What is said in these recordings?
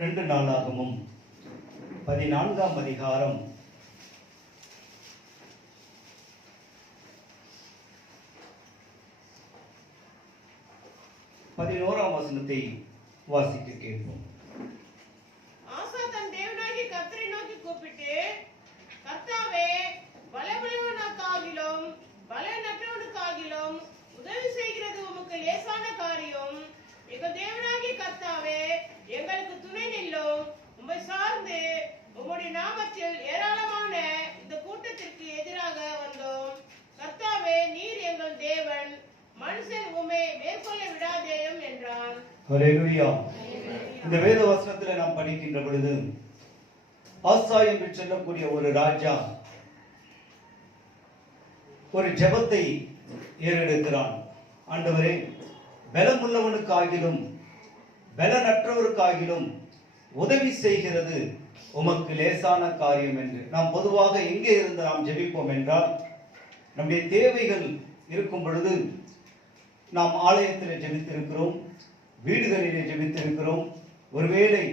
2 நாளாகமும் 14ஆம் அதிகாரம் 11ஆம் வசனத்தை வாசிக்க கேட்போம். ஆசா தன் தேவனாகிய கர்த்தரை நோக்கி கூப்பிட்டு, கர்த்தாவே, பலமுள்ளவனுக்காகிலும் பலனற்றவனுக்காகிலும் உதவி செய்கிறது உமக்கு லேசான காரியம். எங்கள் தேவனாகிய கர்த்தாவே, எங்களுக்கு துணை நில்லும். உம்மை சார்ந்து உம்முடைய நாமத்தில் ஏராளமான இந்த கூட்டத்திற்கு எதிராக வந்தோம். கர்த்தாவே, நீர் எங்கள் தேவன், மனுஷன் உம்மை மேற்கொள்ள விடாதேயும் என்றான். ஹல்லேலூயா. இந்த வேத வசனத்துல நாம் படிக்கின்ற பொழுது ஆசா என்று சொல்லக்கூடிய ஒரு ராஜா ஒரு ஜெபத்தை ஏறெடுக்கிறான். ஆண்டவரே, பலமுள்ளவனுக்காகிலும் பலனற்றவருக்காகிலும் உதவி செய்கிறது உமக்கு லேசான காரியம் என்று. நாம் பொதுவாக எங்கே இருந்து நாம் ஜெபிப்போம் என்றால், நம்முடைய தேவைகள் இருக்கும் பொழுது நாம் ஆலயத்தில் ஜெபித்திருக்கிறோம், வீடுகளிலே ஜெபித்திருக்கிறோம், ஒருவேளை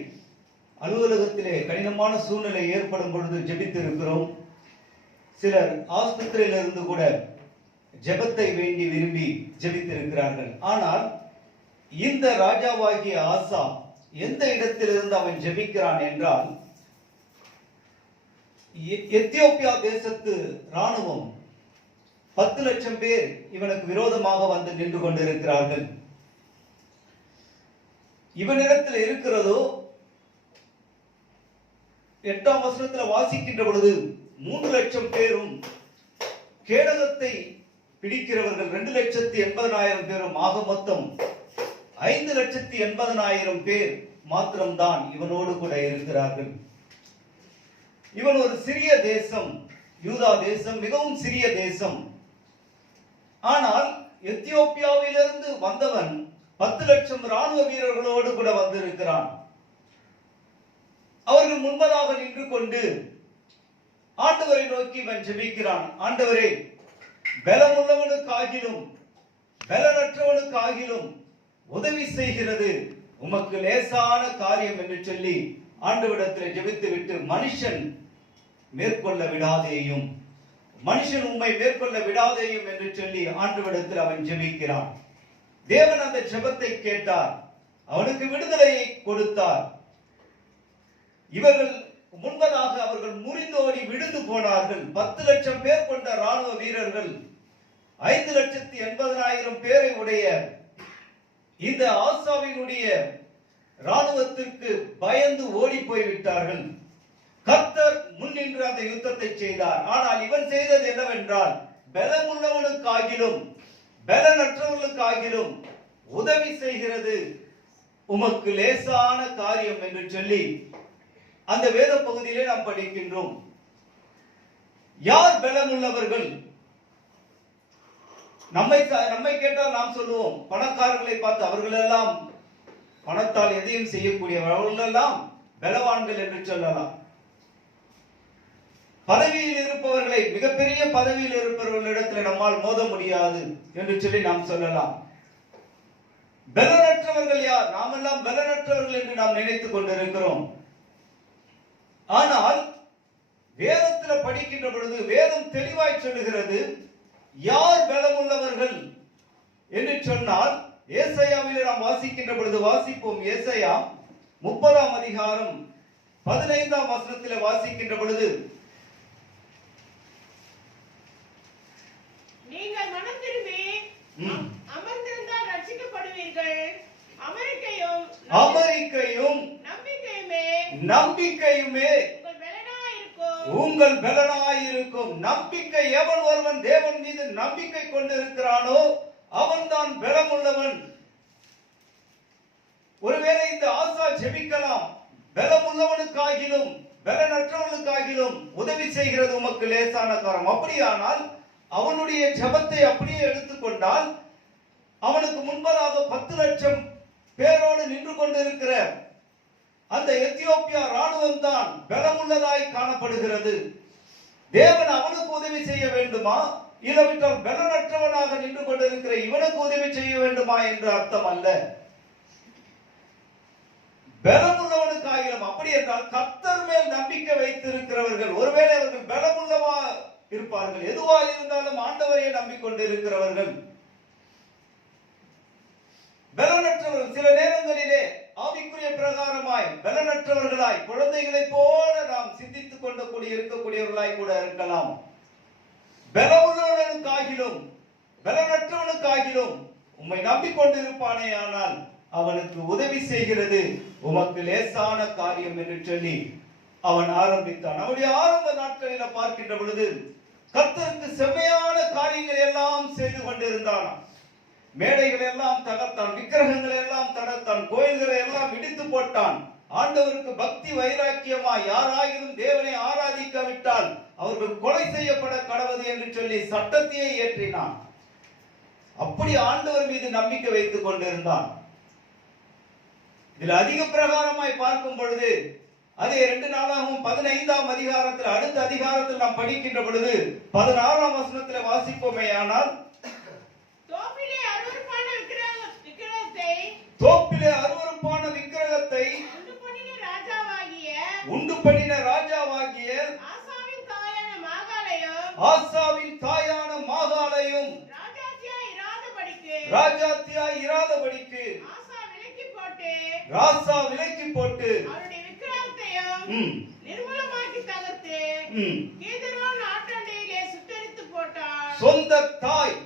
அலுவலகத்திலே கடினமான சூழ்நிலை ஏற்படும் பொழுது ஜெபித்திருக்கிறோம். சிலர் ஆஸ்பத்திரியிலிருந்து கூட ஜெபத்தை வேண்டி விரும்பி ஜெபித்திருக்கிறார்கள். ஆனால் இந்த ராஜாவாகிய ஆசா எந்த இடத்திலிருந்து அவன் ஜெபிக்கிறான் என்றால், எத்தியோப்பியா தேசத்து ராணுவம் 10 லட்சம் பேர் இவனுக்கு விரோதமாக வந்து நின்று கொண்டிருக்கிறார்கள். இவனிடத்தில் இருக்கிறதோ 8ஆம் வசனத்தில் வாசிக்கின்ற பொழுது 3 லட்சம் பேரும், கேடகத்தை பிடிக்கிறவர்கள் 2,80,000 பேரும், ஆக மொத்தம் 5,80,000 பேர் மாத்திரம்தான் இவனோடு கூட இருக்கிறார்கள். இவன் ஒரு சிறிய தேசம், யூதா தேசம் மிகவும் சிறிய தேசம். ஆனால் எத்தியோப்பியாவிலிருந்து வந்தவன் 10 லட்சம் ராணுவ வீரர்களோடு கூட வந்திருக்கிறான். அவர்கள் முன்பதாக நின்று கொண்டு ஆண்டவரை நோக்கி இவன் ஜெபிக்கிறான். ஆண்டவரே, பலமுள்ளவனுக்காகிலும் பலனற்றவனுக்காகிலும் உதவி செய்கிறது உமக்கு லேசான காரியம் என்று சொல்லி ஆண்டவரிடத்தில் ஜெபித்து விட்டு, மனுஷன் மேற்கொள்ள விடாதேயும், மனுஷன் உம்மை மேற்கொள்ள விடாதேயும் என்று சொல்லி ஆண்டவரிடத்தில் அவன் ஜெபிக்கிறான். தேவன் அந்த ஜெபத்தை கேட்டார், அவனுக்கு விடுதலையை கொடுத்தார். இவர்கள் முன்பதாக அவர்கள் முறிந்தோடி விழுந்து போனார்கள். 10 லட்சம் பேர் கொண்ட ராணுவ வீரர்கள் 5,80,000 பேரை உடைய இந்த ஆசாவினுடைய ராணுவத்திற்கு பயந்து ஓடி போய்விட்டார்கள். கர்த்தர் முன்னின்று அந்த யுத்தத்தை செய்தார். ஆனால் இவன் செய்தது என்னவென்றால், பலமுள்ளவனுக்காகிலும் பலனற்றவர்களுக்காகிலும் உதவி செய்கிறது உமக்கு லேசான காரியம் என்று சொல்லி அந்த வேத பகுதியிலே நாம் படிக்கின்றோம். யார் பலமுள்ளவர்கள்? நம்மை கேட்டால் நாம் சொல்லுவோம், பணக்காரர்களை பார்த்து அவர்கள் எல்லாம் பணத்தால் எதையும் செய்யக்கூடியவர்கள், அவர்கள் எல்லாம் பலவான்கள் என்று சொல்லலாம். பதவியில் இருப்பவர்களை, மிகப்பெரிய பதவியில் இருப்பவர்களிடத்தில் நம்மால் மோத முடியாது என்று சொல்லி நாம் சொல்லலாம். பலனற்றவர்கள் யார்? நாம் எல்லாம் பலனற்றவர்கள் என்று நாம் நினைத்துக் கொண்டிருக்கிறோம். ஆனால் வேதத்தில் படிக்கின்ற பொழுது வேதம் தெளிவாய் சொல்லுகிறது, யார் பலமுள்ளவர்கள் என்று சொன்னால், ஏசாயாவிலே நாம் வாசிக்கின்ற பொழுது வாசிப்போம். ஏசாயா 30ஆம் அதிகாரம் 15ஆம் வசனத்தில் வாசிக்கின்ற பொழுது, நீங்கள் மனம் திரும்பி அமர்ந்திருந்தால் ரட்சிக்கப்படுவீர்கள். அமெரிக்கையும் நம்பிக்கையுமே உங்கள் பலனாயிருக்கும். நம்பிக்கை, எவன் ஒருவன் தேவன் மீது நம்பிக்கை கொண்டிருக்கிறானோ அவன்தான் பலமுள்ளவன். ஒருவேளை இந்த ஆசா ஜெபிக்கலாம், பலமுள்ளவனுக்காகிலும் பலனற்றவனுக்காகிலும் உதவி செய்கிறது உமக்கு லேசான காரியம். அப்படியானால் அவனுடைய ஜெபத்தை அப்படியே எடுத்துக்கொண்டால், அவனுக்கு முன்பதாக 10 லட்சம் பேரோடு நின்று கொண்டிருக்கிற அந்த எத்தியோப்பியா ராணுவம் தான் பலமுள்ளதாய் காணப்படுகிறது. தேவன் அவனுக்கு உதவி செய்ய வேண்டுமா, இல்லாவிட்டால் பலனற்றவனாக நின்று கொண்டிருக்கிற இவனுக்கு உதவி செய்ய வேண்டுமா என்று அர்த்தம் அல்ல. பலமுள்ளவனுக்காகிலும், அப்படி என்றால் கர்த்தர் மேல் நம்பிக்கை வைத்திருக்கிறவர்கள், ஒருவேளை அவர்கள் பலமுள்ளவா இருப்பார்கள், எதுவா இருந்தாலும் ஆண்டவரையே நம்பிக்கொண்டு இருக்கிறவர்கள். பலனற்றவர்கள் சில நேரங்களிலே ஆவிக்குரிய பிரகாரமாய் பலனற்றவர்களாய், குழந்தைகளை போல நாம் சிந்தித்துக் கொண்டு இருக்கக்கூடியவர்களாய் கூட இருக்கலாம். பலமுள்ளவனுக்காகிலும் பலனற்றவனுக்காகிலும் உம்மை நம்பிக்கொண்டு இருப்பானே ஆனால் அவனுக்கு உதவி செய்கிறது உமக்கு லேசான காரியம் என்று சொல்லி அவன் ஆரம்பித்தான். அவனுடைய ஆரம்ப நாட்களில் பார்க்கின்ற பொழுது கர்த்தருக்கு செம்மையான காரியங்கள் எல்லாம் செய்து கொண்டிருந்தான். மேடைகளை எல்லாம் தகர்த்தான், விக்கிரகங்களை எல்லாம் தகர்த்தான், கோயில்களை எல்லாம் இடித்து போட்டான். ஆண்டவருக்கு பக்தி வைராக்கியமா யாராயினும் தேவனை ஆராதிக்காவிட்டால் அவர்கள் கொலை செய்யப்பட கடவுது என்று சொல்லி சட்டத்தையே ஏற்றினான். அப்படி ஆண்டவர் மீது நம்பிக்கை வைத்துக் கொண்டிருந்தான். இதில் அதிக பிரகாரமாய் பார்க்கும் பொழுது அதே 2 நாளாகவும் 15ஆம் அதிகாரத்தில், அடுத்த அதிகாரத்தில் நாம் படிக்கின்ற பொழுது 16ஆம் வசனத்தில் வாசிப்போமே ஆனால், தோப்பிலே அருவருப்பான விக்கிரகத்தை உண்டு பண்ணின ராஜாவாகிய ஆசாவின் தாயான மாகாளையும் ராஜாத்தியாய் இராதபடிக்கு ராசா விலக்கி போட்டு அவருடைய விக்கிரகத்தையும் நிர்மூலமாக்கி தகர்த்து கீதரோன் ஆற்றண்டையிலே சுட்டெரித்து போட்டார். சொந்த தாய்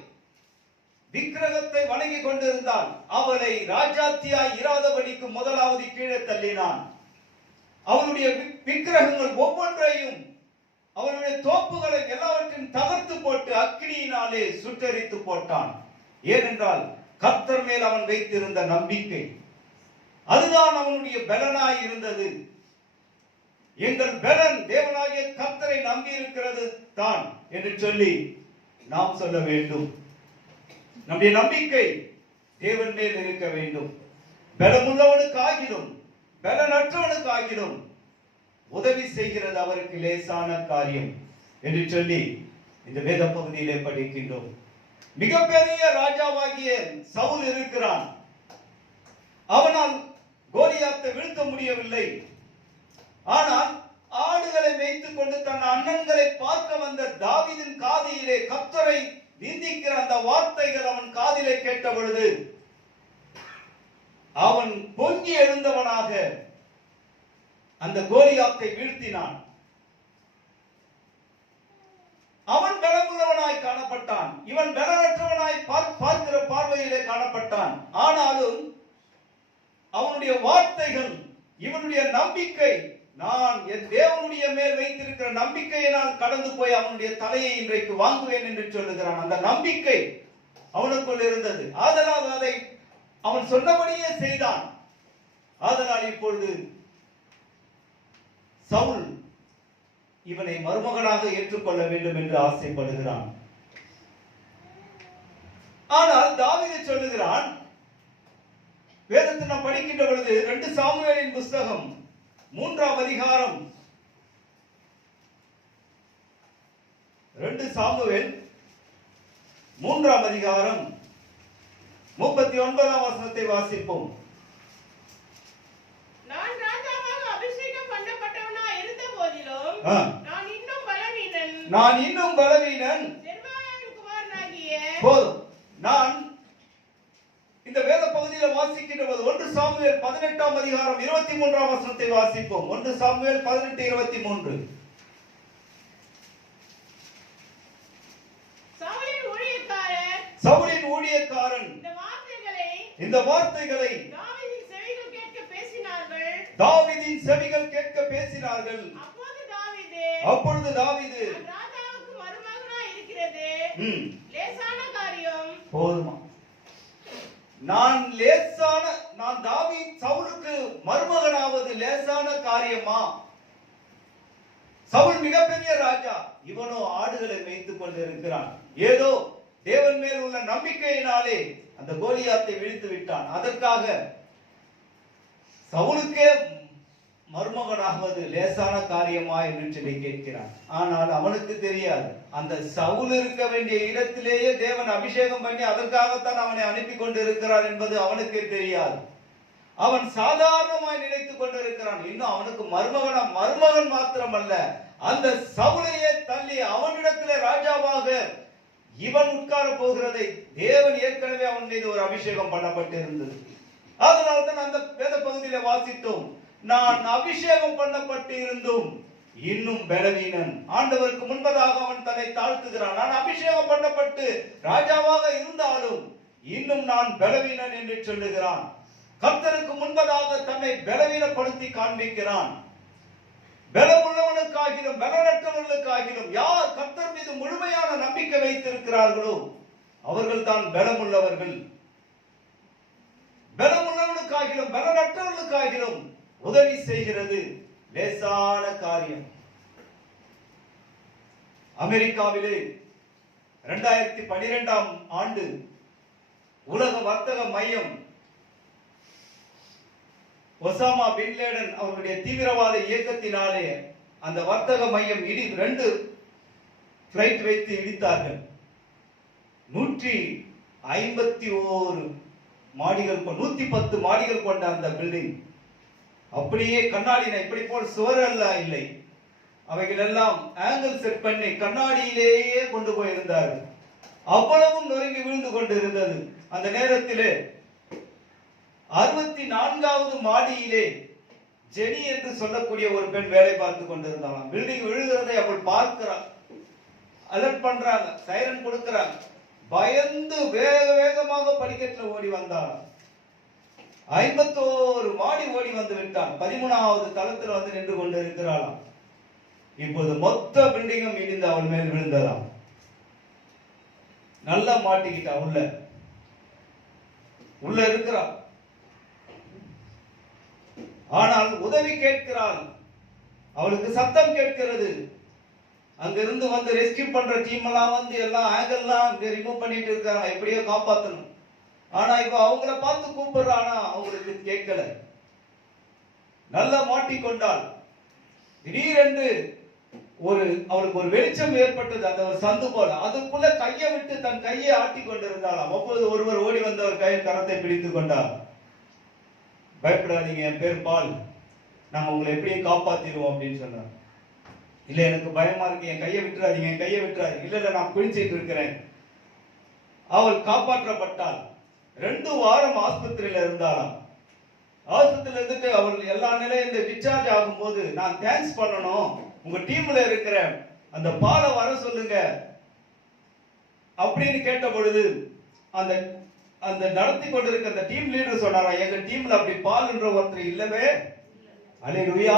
விக்கிரகத்தை வணங்கி கொண்டிருந்தாள். அவளை ராஜாத்தியாய் இராதபடிக்கு முதலாவது கீழே தள்ளினான். அவளுடைய விக்கிரகங்கள் ஒவ்வொன்றையும், அவளுடைய தோப்புகளை எல்லாவற்றையும் தகர்த்து போட்டு அக்கினியினாலே சுட்டெரித்து போட்டான். ஏனென்றால் கர்த்தர் மேல் அவன் வைத்திருந்த நம்பிக்கை அதுதான் அவனுடைய பலனாய் இருந்தது. எங்கள் பலன் தேவனாகிய கர்த்தரை நம்பி இருக்கிறது தான் என்று சொல்லி நாம் சொல்ல வேண்டும். நம்முடைய நம்பிக்கை தேவன் மேல் இருக்க வேண்டும். பலமுள்ளவனுக்காகிலும் பலனற்றவனுக்காகிலும் உதவி செய்கிறது அவருக்கு லேசான காரியம் என்று சொல்லி இந்த வேத பகுதியிலே படிக்கின்றோம். மிகப்பெரிய ராஜாவாகிய சவுல் இருக்கிறான். அவனால் கோலியாத்தை வீழ்த்த முடியவில்லை. ஆனால் ஆடுகளை மேய்த்துக் கொண்டு தன் அண்ணன்களை பார்க்க வந்த தாவீதின் காதிலே கர்த்தரை நிந்திக்கிற அந்த வார்த்தைகள் அவன் காதிலே கேட்ட பொழுது அவன் பொங்கி எழுந்தவனாக அந்த கோலியாத்தை வீழ்த்தினான். அவன் பலமுள்ளவனாய் காணப்பட்டான், இவன் பலனற்றவனாய் பார்க்கிற பார்வையிலே காணப்பட்டான். ஆனாலும் அவனுடைய வார்த்தைகள், இவனுடைய நம்பிக்கை, நான் என் தேவனுடைய மேல் வைத்திருக்கிற நம்பிக்கையை நான் கடந்து போய் அவனுடைய தலையை இன்றைக்கு வாங்குவேன் என்று சொல்லுகிறான். அந்த நம்பிக்கை அவனுக்குள் இருந்தது. ஆதலால் அதை அவன் சொன்னபடியே செய்தான். ஆதலால் இப்பொழுது சவுல் இவனை மருமகனாக ஏற்றுக்கொள்ள வேண்டும் என்று ஆசைப்படுகிறான். ஆனால் தாவீது சொல்லுகிறான், வேதத்தை நாம் படிக்கின்ற பொழுது 2 சாமுவேலின் புஸ்தகம் 3ஆம் அதிகாரம், 2 சாமுவேல் 3ஆம் அதிகாரம் 39ஆம் வசனத்தை வாசிப்போம். நான் ராஜாவாக அபிஷேகம் பண்ணப்பட்டவனாய் இருந்த போதிலும் நான் இன்னும் பலவீனன் செர்பாயாவின் குமாரனாகிய போதும். நான் இந்த வேத பகுதியில் வாசிக்கின்ற போது 1 சாமுவேல் 18ஆம் அதிகாரம் 23ஆம் வசனத்தை வாசிப்போம். 1 சாமுவேல் 18:23. சவுலின் ஊழியக்காரன் இந்த வார்த்தைகளை தாவீதின் செவிகள் கேட்க பேசினார்கள். அப்பொழுது தாவீது ராஜாவுக்கு மருமகனாய் இருக்கிறது லேசான காரியம். போதுமா? நான் தாவீது சவுலுக்கு மருமகனாவது லேசான காரியமா? சவுல் மிகப்பெரிய ராஜா, இவனோ ஆடுகளை மேய்த்துக் கொண்டிருக்கிறான். ஏதோ தேவன் மேல் உள்ள நம்பிக்கையினாலே அந்த கோலியாத்தை வீழ்த்து விட்டான். அதற்காக சவுலுக்கே மருமகனாவது லேசான காரியமா என்று சொல்லி கேட்கிறான். ஆனால் அவனுக்கு தெரியாது, அந்த சவுல் இருக்க வேண்டிய இடத்திலேயே தேவன் அபிஷேகம் பண்ணி அதற்காகத்தான் அவனை அனுப்பி கொண்டு இருக்கிறார் என்பது அவனுக்கு தெரியாது. அவன் சாதாரணமாய் நினைத்துக் கொண்டிருக்கிறான். இன்னும் அவனுக்கு மருமகன் மாத்திரமல்ல, அந்த சவுலையே தள்ளி அவனிடத்திலே ராஜாவாக இவன் உட்கார போகிறதை தேவன் ஏற்கனவே அவன் மீது ஒரு அபிஷேகம் பண்ணப்பட்டிருந்தது. அதனால்தான் அந்த வேத பகுதியில வாசித்தோம், நான் அபிஷேகம் பண்ணப்பட்டு இருந்தும் இன்னும் பலவீனன். ஆண்டவருக்கு முன்பதாக அவன் தன்னை தாழ்த்துகிறான். நான் அபிஷேகம் பண்ணப்பட்டு ராஜாவாக இருந்தாலும் இன்னும் நான் பலவீனன் என்று சொல்லுகிறான். கர்த்தருக்கு முன்பதாக தன்னை பலவீனப்படுத்தி காண்பிக்கிறான். பலமுள்ளவனுக்காகிலும் பலனற்றவர்களுக்காகிலும் யார் கர்த்தர் மீது முழுமையான நம்பிக்கை வைத்திருக்கிறார்களோ அவர்கள் தான் பலமுள்ளவர்கள். பலமுள்ளவனுக்காகிலும் பலனற்றவர்களுக்காகிலும் உதவி செய்கிறது லேசான காரியம். அமெரிக்காவிலே 2012ஆம் ஆண்டு உலக வர்த்தக மையம் ஒசாமா பின் லேடன் அவருடைய தீவிரவாத இயக்கத்தினாலே அந்த வர்த்தக மையம் 2 பிளைட் வைத்து இடித்தார்கள். 151 மாடிகள் 110 மாடிகள் கொண்ட அந்த பில்டிங் அப்படியே கண்ணாடின இப்படி போல் சுவரல்ல இல்லை, அவைகள் எல்லாம் ஆங்கிள் செட் பண்ணி கண்ணாடியிலேயே கொண்டு போயிருந்தார்கள். அவ்வளவும் நொறுங்கி விழுந்து கொண்டு இருந்தது. அந்த நேரத்திலே 64வது மாடியிலே ஜெனி என்று சொல்லக்கூடிய ஒரு பெண் வேலை பார்த்து கொண்டிருந்தாலாம். பில்டிங் விழுகிறதை அவள் பார்க்கிறாள், அலர்ட் பண்றாங்க, சைரன் கொடுக்கிறாங்க. பயந்து வேகமாக படிக்கட்டில் ஓடி வந்தாள். 51 மாடி ஓடி வந்து விட்டான். 13வது தளத்தில் வந்து நின்று கொண்டு இருக்கிறாளாம். இப்போது மொத்த பில்டிங்கும் இடிந்து அவள் மேல் விழுந்ததாம். நல்லா மாட்டிக்கிட்டா, உள்ள இருக்கிறாள். ஆனால் உதவி கேட்கிறாள். அவளுக்கு சத்தம் கேட்கிறது. அங்கிருந்து வந்து ரெஸ்கியூ பண்ற டீம் எல்லாம் வந்து எல்லாம் ஆங்கிள்லாம் ரிமூவ் பண்ணிட்டு இருக்காங்க, எப்படியோ காப்பாற்றணும். ஆனா இப்ப அவங்கள பார்த்து கூப்பிடுறானா அவங்களுக்கு கேட்கல. நல்லா மாட்டிக்கொண்டாள். திடீரென்று அவளுக்கு ஒரு வெளிச்சம் ஏற்பட்டது. அந்த ஒரு சந்து போல அதுக்குள்ள கையை விட்டு தன் கையை ஆட்டி கொண்டிருந்தாளாம். அப்போது ஒருவர் ஓடி வந்து அவர் கையில் கரத்தை பிடித்துக் கொண்டார். பயப்படாதீங்க, என் பேர் பால், நாங்க உங்களை எப்படியும் காப்பாத்திடுவோம் அப்படின்னு சொன்னார். இல்ல எனக்கு பயமா இருக்கு, என் கையை விட்டுறாதீங்க, என் கையை விட்டுறாதீங்க. இல்ல நான் குளிச்சிட்டு இருக்கிறேன். அவள் காப்பாற்றப்பட்டாள். 2 வாரம் ஆஸ்பத்திரியில இருந்தாளாம். ஆஸ்பத்திரியில இருந்துட்டு அவள் எல்லா நிலையில டிஸ்சார்ஜ் ஆகும்போது, நான் தேங்க்ஸ் பண்ணணும், உங்க டீம்ல இருக்கிற அந்த பாலை வர சொல்லுங்க அப்படின்னு கேட்ட பொழுது அந்த அந்த நடத்தி கொண்டிருக்க அந்த டீம் லீடர் சொன்னாரா, எங்க டீம்ல அப்படி பால் என்ற ஒருத்தர் இல்லவே. அல்லேலூயா.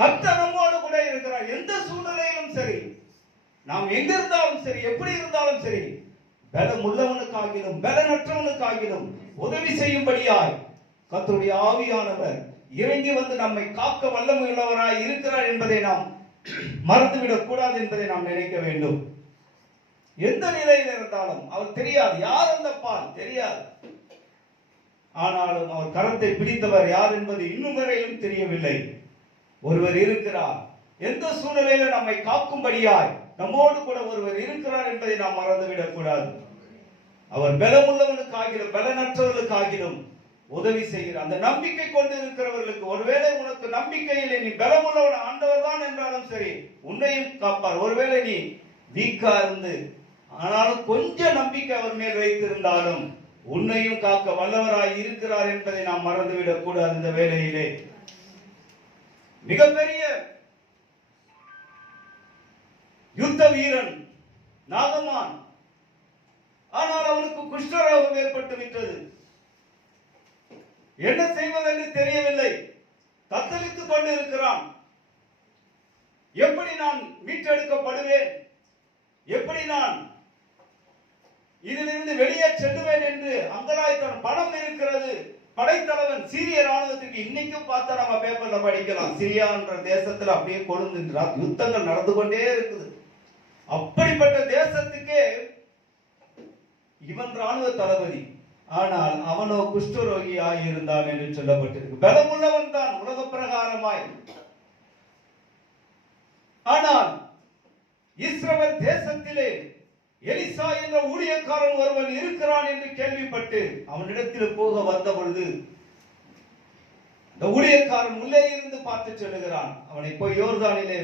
கர்த்தர் நம்மோடு கூட இருக்கிறார். எந்த சூழ்நிலையிலும் சரி, நாம் எங்க இருந்தாலும் சரி, எப்படி இருந்தாலும் சரி, பலம் உள்ளவனுக்காகிலும் பலனற்றவனுக்காகிலும் உதவி செய்யும்படியாய் கர்த்தருடைய ஆவியானவர் இறங்கி வந்து நம்மை காக்க வல்லமையுள்ளவராய் இருக்கிறார் என்பதை நாம் மறந்துவிடக் கூடாது என்பதை நாம் நினைக்க வேண்டும். எந்த நிலையில் இருந்தாலும் அவர் தெரியாது, யார் அந்த பால் தெரியாது. ஆனாலும் அவர் கரத்தை பிடித்தவர் யார் என்பது இன்னும் வரையிலும் தெரியவில்லை. ஒருவர் இருக்கிறார், எந்த சூழ்நிலையில நம்மை காக்கும்படியாய் நம்மோடு கூட ஒருவர் இருக்கிறார் என்பதை நாம் மறந்துவிடக் கூடாது. அவர் பலமுள்ளவனுக்காகிலும் பலனற்றவர்களுக்காகிலும் உதவி செய்கிறார். அந்த நம்பிக்கை கொண்டு இருக்கிறவர்களுக்கு, ஒருவேளை உனக்கு நம்பிக்கை இல்லை, நீ பலமுள்ளவன் ஆண்டவர் தான் என்றாலும் சரி, உன்னையும் காப்பார். ஒருவேளை நீ வீக்கா இருந்து ஆனாலும் கொஞ்சம் நம்பிக்கை அவர் மேல் வைத்திருந்தாலும் உன்னையும் காக்க வல்லவராய் இருக்கிறார் என்பதை நாம் மறந்துவிடக் கூடாது. இந்த வேளையிலே மிகப்பெரிய யுத்த வீரன் நாகமான், ஆனால் அவனுக்கு குஷ்டரோகம் ஏற்பட்டு விட்டது. என்ன செய்வதென்று தெரியவில்லை. தத்தளித்துக் கொண்டு இருக்கிறான். எப்படி நான் மீட்டெடுக்கப்படுவேன், எப்படி நான் இதிலிருந்து வெளியே செல்லுவேன் என்று அங்கலாய்த்தான். பணம் இருக்கிறது. படைத்தலைவன் சீரிய ராணுவத்துக்கு இன்னைக்கும் பார்த்தா நம்ம பேப்பர்ல படிக்கலாம், சிரியா என்ற தேசத்துல அப்படியே கொழுந்து யுத்தங்கள் நடந்து கொண்டே இருக்குது. அப்படிப்பட்ட தேசத்துக்கே இவன் ராணுவ தளபதி. ஆனால் அவனோ குஷ்டரோகி ஆகியிருந்தான் என்று சொல்லப்பட்டிருக்கு. பலமுள்ளவன் தான் உலக பிரகாரமாய். ஆனால் இஸ்ரவேல் தேசத்திலே எலிசா என்ற ஊழியக்காரன் ஒருவன் இருக்கிறான் என்று கேள்விப்பட்டு அவனிடத்தில் போக வந்த பொழுது இந்த ஊழியக்காரன் உள்ளே இருந்து பார்த்து சொல்லுகிறான், அவனை போய் யோர்தானிலே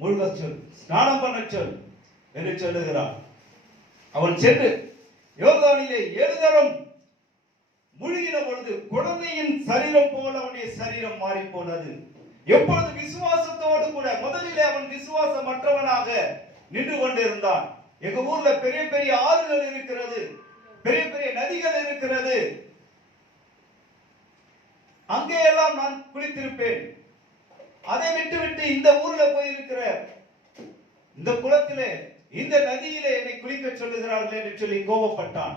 முழுக சொல், ஸ்நானம் பண்ண சொல் என்று சொல்லுகிறான். அவன் சென்று யோர்தானிலே 7 தரம் முழுகின பொழுது குழந்தையின் சரீரம் போல அவனுடைய சரீரம் மாறி போனது. எப்பொழுது விசுவாசத்தோடு கூட, முதலிலே அவன் விசுவாசமற்றவனாக நின்று கொண்டிருந்தான். எங்க ஊர்ல பெரிய பெரிய ஆறுகள் இருக்கிறது, பெரிய பெரிய நதிகள் இருக்கிறது, அங்கே எல்லாம் நான் குளித்திருப்பேன். அதை விட்டு இந்த ஊர்ல போயிருக்கிற இந்த குளத்திலே, இந்த நதியிலே என்னை குளிக்க சொல்லுகிறார்கள் என்று சொல்லி கோபப்பட்டான்.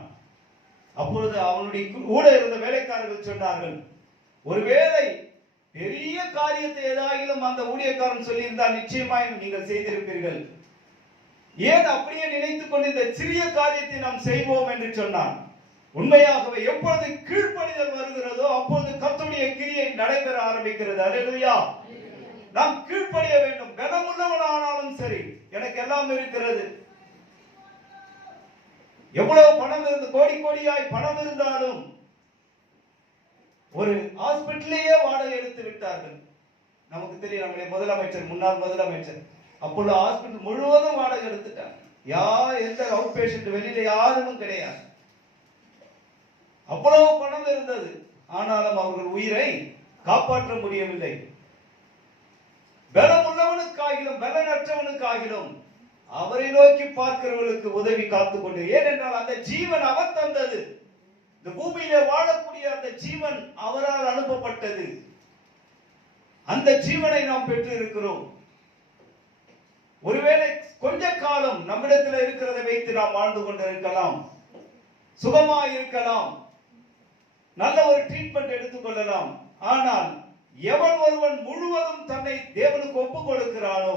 அப்பொழுது அவனுடைய கூட இருந்த வேலைக்காரர்கள் சொன்னார்கள், ஒருவேளை பெரிய காரியத்தை ஏதாயிலும் அந்த ஊழியக்காரன் சொல்லி இருந்தால் நிச்சயமாய் நீங்கள் செய்திருப்பீர்கள். ஏன் அப்படியே நினைத்துக் கொண்டு இந்த சிறிய காரியத்தை நாம் செய்வோம் என்று சொன்னான். உண்மையாகவே எப்பொழுது கீழ்ப்படிதல் வருகிறதோ அப்பொழுது கர்த்தருடைய கிரியை நடைபெற ஆரம்பிக்கிறது. அல்லேலூயா. நாம் கீழ்ப்படிய வேண்டும். பலமுள்ளவனானாலும் சரி, எனக்கு எல்லாம் இருக்கிறது, எவ்வளவு பணம் இருந்து, கோடி கோடியாய் பணம் இருந்தாலும், ஒரு ஹாஸ்பிட்டலையே வாடகை எடுத்து விட்டார்கள். நமக்கு தெரியும், நம்முடைய முதலமைச்சர், முன்னாள் முதலமைச்சர் அப்பொழுது ஹாஸ்பிட்டல் முழுவதும் வாடகை எடுத்துட்டாங்க. எந்த அவுட் பேஷண்ட் வெளியில யாரும் கிடையாது. அவ்வளவு பணம் இருந்தது, ஆனாலும் அவர்கள் உயிரை காப்பாற்ற முடியவில்லை. பலம் உள்ளவனுக்காகிலும் பலனற்றவனுக்காகிலும் அவரை நோக்கி பார்க்கிறவர்களுக்கு உதவி காத்துக் கொண்டு, ஏனென்றால் அந்த ஜீவன் அவர் தந்தது. இந்த பூமியிலே வாழக்கூடிய அந்த ஜீவன் அவரால் அனுப்பப்பட்டது. அந்த ஜீவனை நாம் பெற்று இருக்கிறோம். ஒருவேளை கொஞ்ச காலம் நம்மிடத்தில் இருக்கிறதை வைத்து நாம் வாழ்ந்து கொண்டிருக்கலாம், சுகமா இருக்கலாம், நல்ல ஒரு ட்ரீட்மெண்ட் எடுத்துக்கொள்ளலாம். ஆனால் எவன் ஒருவன் முழுவதும் தன்னை தேவனுக்கு ஒப்புக் கொடுக்கிறானோ,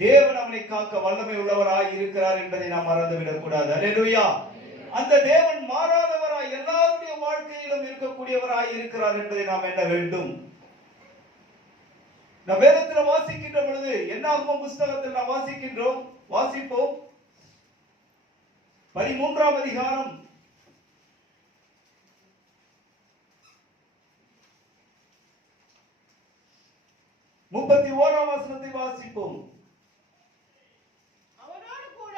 தேவன் அவனை காக்க வல்லமை உள்ளவராய் இருக்கிறார் என்பதை நாம் மறந்துவிடக் கூடாது. அல்லேலூயா. அந்த தேவன் மாறாதவராய் எல்லாருடைய வாழ்க்கையிலும் இருக்கக்கூடியவராய் இருக்கிறார் என்பதை நாம் எண்ண வேண்டும். நாம் வேதத்தில் வாசிக்கின்ற பொழுது, என்னாகமம் புஸ்தகத்தில் நாம் வாசிப்போம் 13ஆம் அதிகாரம் 31ஆம் வசனத்தை வாசிப்போம். அவனோடு கூட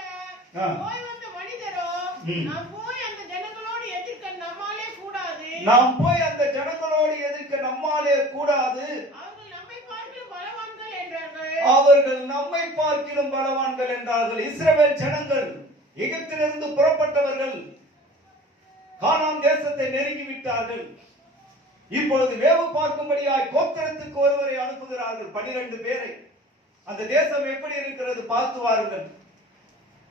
போய் வந்த மனிதரோ, நாம் போய் அந்த ஜனங்களோடு எதிர்க்க நம்மாலே கூடாது, அவர்கள் நம்மை பார்க்கிலும் பலவான்கள் என்றார்கள். இஸ்ரவேல் ஜனங்கள் எகிப்திலிருந்து புறப்பட்டவர்கள் கானான் தேசத்தை நெருங்கி விட்டார்கள். இப்பொழுது வேவு பார்க்கும்படியாய் கோத்திரத்துக்கு ஒருவரை அனுப்புகிறார்கள், 12 பேரை. அந்த தேசம் எப்படி இருக்கிறது பார்த்து வாருங்கள்.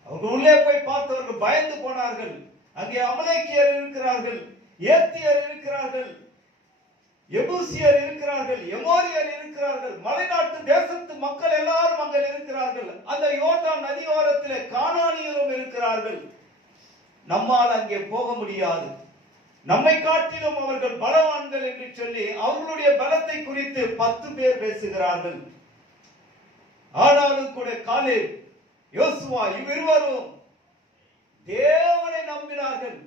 அவர்கள் உள்ளே போய் பார்த்தவர்கள் பயந்து போனார்கள். அங்கே அமலேக்கியர் இருக்கிறார்கள், ஏத்தியர் இருக்கிறார்கள், எபூசியர் இருக்கிறார்கள், எமோரியர் இருக்கிறார்கள், மலைநாட்டு தேசத்து மக்கள் எல்லாரும் அங்கே இருக்கிறார்கள். அந்த யோர்தான் நதியோரத்திலே கானானியரும் இருக்கிறார்கள். நம்மால் அங்கே போக முடியாது, நம்மை காட்டிலும் அவர்கள் பலவான்கள் என்று சொல்லி அவர்களுடைய பலத்தை குறித்து 10 பேர் பேசுகிறார்கள். ஆனாலும் கூட காலேப், யோசுவா இவ்விருவரும் தேவனை நம்பினார்கள்.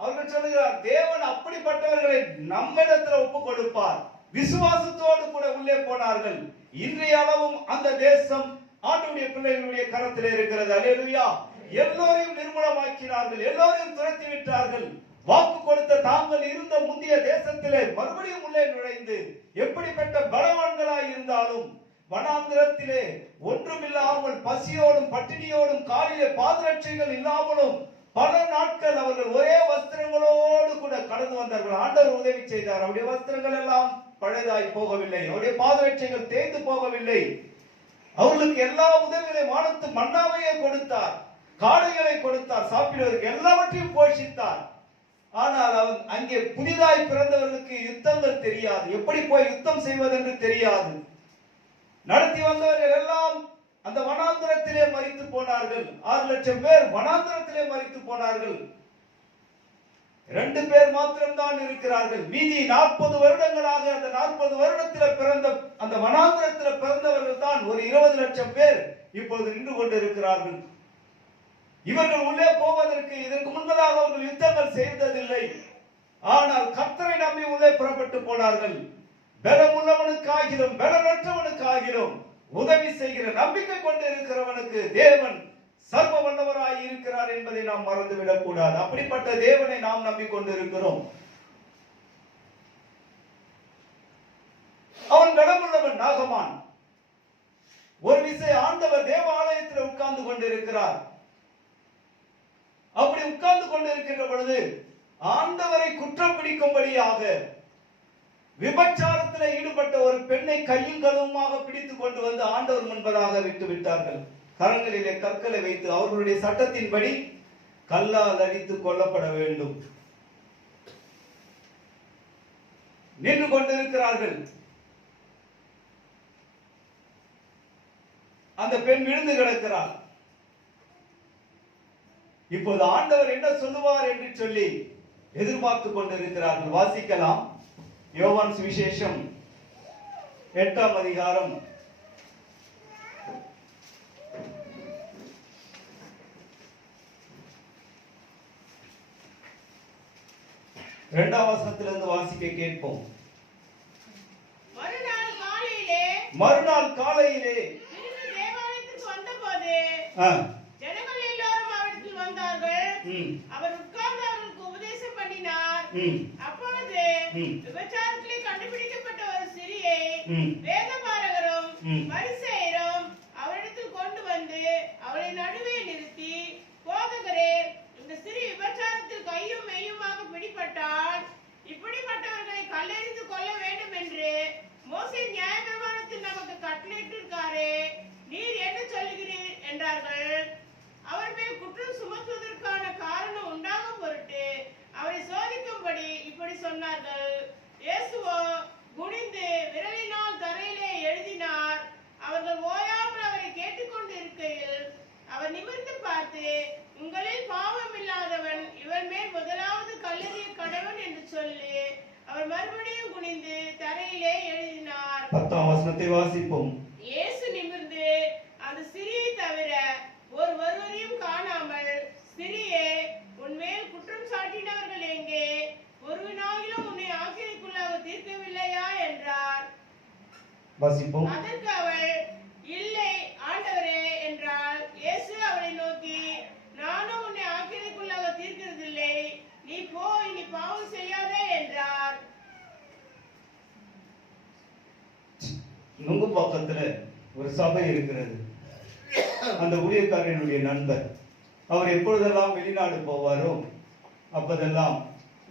அவர்கள் சொல்லுகிறார், தேவன் அப்படிப்பட்டவர்களை நம்மிடத்தில் ஒப்புக் கொடுப்பார். விசுவாசத்தோடு கூட உள்ளே போனார்கள். இன்றைய அளவும் அந்த தேசம் ஆண்டவருடைய பிள்ளைகளுடைய கரத்தில் இருக்கிறது. அல்லேலூயா. எல்லோரையும் நிர்மூலமாக்கினார்கள், எல்லோரையும் துரத்தி விட்டார்கள். வாக்கு கொடுத்த தாங்கள் இருந்த முந்தைய தேசத்திலே மறுபடியும் உள்ளே நுழைந்து, எப்படிப்பட்ட பலவான்களாய் இருந்தாலும் வனாந்திரத்திலே ஒன்றுமில்லாமல் பசியோடும் பட்டினியோடும் காலிலே பாதரட்சைகள் இல்லாமலும் பல நாட்கள் அவர்கள் ஒரே வஸ்திரங்களோடு கூட கடந்து வந்தார்கள். ஆண்டவர் உதவி செய்தார். அவருடைய வஸ்திரங்கள் எல்லாம் பழையதாய் போகவில்லை, அவருடைய பாதரட்சைகள் தேய்ந்து போகவில்லை. அவர்களுக்கு எல்லா உதவிகளையும் வானத்து மன்னாவையே கொடுத்தார், காளைகளை கொடுத்தார், சாப்பிடுவதற்கு எல்லாவற்றையும் போஷித்தார். ஆனால் அங்கே புதிதாய் பிறந்தவர்களுக்கு யுத்தங்கள் தெரியாது, எப்படி போய் யுத்தம் செய்வதென்று தெரியாது. நடத்தி வந்தவர்கள் எல்லாம் அந்த வனாந்திரத்திலே மரித்து போனார்கள். 6 லட்சம் பேர் வனாந்திரத்திலே மரித்து போனார்கள். 2 பேர் மாத்திரம்தான் இருக்கிறார்கள். மீதி 40 வருடங்களாக அந்த 40 வருடத்தில் பிறந்த அந்த வனாந்திரத்தில் பிறந்தவர்கள் தான் ஒரு 20 லட்சம் பேர் இப்பொழுது நின்று கொண்டு இருக்கிறார்கள். இவர்கள் உள்ளே போவதற்கு இதற்கு முன்பதாக அவர்கள் யுத்தங்கள் செய்ததில்லை. ஆனால் கர்த்தரை நம்பி உள்ளே புறப்பட்டு போனார்கள். பலமுள்ளவனுக்காகிலும் பலனற்றவனுக்காகிலும் உதவி செய்கிற நம்பிக்கை கொண்டு இருக்கிறவனுக்கு தேவன் சர்வ வல்லவராய் இருக்கிறார் என்பதை நாம் மறந்துவிடக் கூடாது. அப்படிப்பட்ட தேவனை நாம் நம்பிக்கொண்டு இருக்கிறோம். அவன் பலமுள்ளவன். நாகமான் ஒரு விசை ஆண்டவர் தேவாலயத்தில் உட்கார்ந்து கொண்டிருக்கிறார். அப்படி உட்கார்ந்து கொண்டிருக்கின்ற பொழுது ஆண்டவரை குற்றம் பிடிக்கும்படியாக விபச்சாரத்தில் ஈடுபட்ட ஒரு பெண்ணை கையும் களுவுமாக பிடித்துக் கொண்டு வந்து ஆண்டவர் முன்பதாக விட்டு விட்டார்கள். கரங்களிலே கற்களை வைத்து அவர்களுடைய சட்டத்தின்படி கல்லால் அடித்து கொல்லப்பட வேண்டும். நின்று கொண்டிருக்கிறார்கள். அந்த பெண் விழுந்து கிடக்கிறார். இப்போது ஆண்டவர் என்ன சொல்லுவார் என்று சொல்லி எதிர்பார்த்து கொண்டிருக்கிறார்கள். வாசிக்கலாம். யோவான் சுவிசேஷம் 8ஆம் அதிகாரம் 2ஆம் வசனத்திலிருந்து வாசிக்க கேட்போம். மறுநாள் காலையிலே தேவாலயத்திற்கு வந்தபோது ஜனங்கள் எல்லாரும் அவரிடத்தில் வந்தார்கள். அவர் உட்கார்ந்து அவர்களுக்கு உபதேசம் பண்ணினார். அப்பொழுது விபச்சாரத்திலே கண்டுபிடிக்கப்பட்ட ஒரு ஸ்திரியை வேதபாரகரும் பரிசேயரும் அவரிடத்தில் கொண்டு வந்து அவளை நடுவே நிறுத்தி, போதகரே, இந்த ஸ்திரீ விபச்சாரத்தில் கையும் மெய்யுமாக பிடிபட்டால் இப்படிப்பட்டவர்களை கல்லெறிந்து கொள்ள வேண்டும் என்று மோசே நியாயப்பிரமாணத்தில் நமக்கு கட்டளையிட்டிருக்காரே, நீர் என்ன சொல்லுகிறீர் என்றார்கள். அவர் மேல் குற்றம் சுமத்துவதற்கான காரணம் உண்டாகும் பொருட்டு அவரை சோதிக்கும்படி இப்படி சொன்னார்கள். இயேசுவோ குனிந்து விரலினால் தரையிலே எழுதினார். அவர்கள் ஓயாமல் அவரை கேட்டுக்கொண்டு இருக்கையில் அவர் நிமிர்ந்து பார்த்து, உங்களில் பாவம் இல்லாதவன் இவர் மேல் முதலாவது கல்லெறிய கடவன் என்று சொல்லி அவர் மறுபடியும் குனிந்து தரையிலே எழுதினார். 10ஆம் வசனத்தை வாசிப்போம். இயேசு நிமிர்ந்து அந்த ஸ்திரியை தவிர ஒருவரையும் காணாமல், ஸ்திரியே, உன்மேல் குற்றம் சாட்டினவர்கள் எங்கே? ஒருவனாகிலும் உன்னை ஆக்கினைக்குள்ளாக தீர்க்கவில்லையா என்றார். வாசிப்போம். அதற்கு அவள், இல்லை ஆண்டவரே என்றாள். இயேசு அவளை நோக்கி, நானும் உன்னை ஆக்கினைக்குள்ளாக தீர்க்கிறதில்லை, நீ போ, இனி பாவம் செய்யாதே என்றார். நுங்கம்பாக்கத்துல ஒரு சபை இருக்கிறது. அந்த ஊழியக்காரனுடைய நண்பர், அவர் எப்பொழுதெல்லாம் வெளிநாடு போவாரோ அப்போதெல்லாம்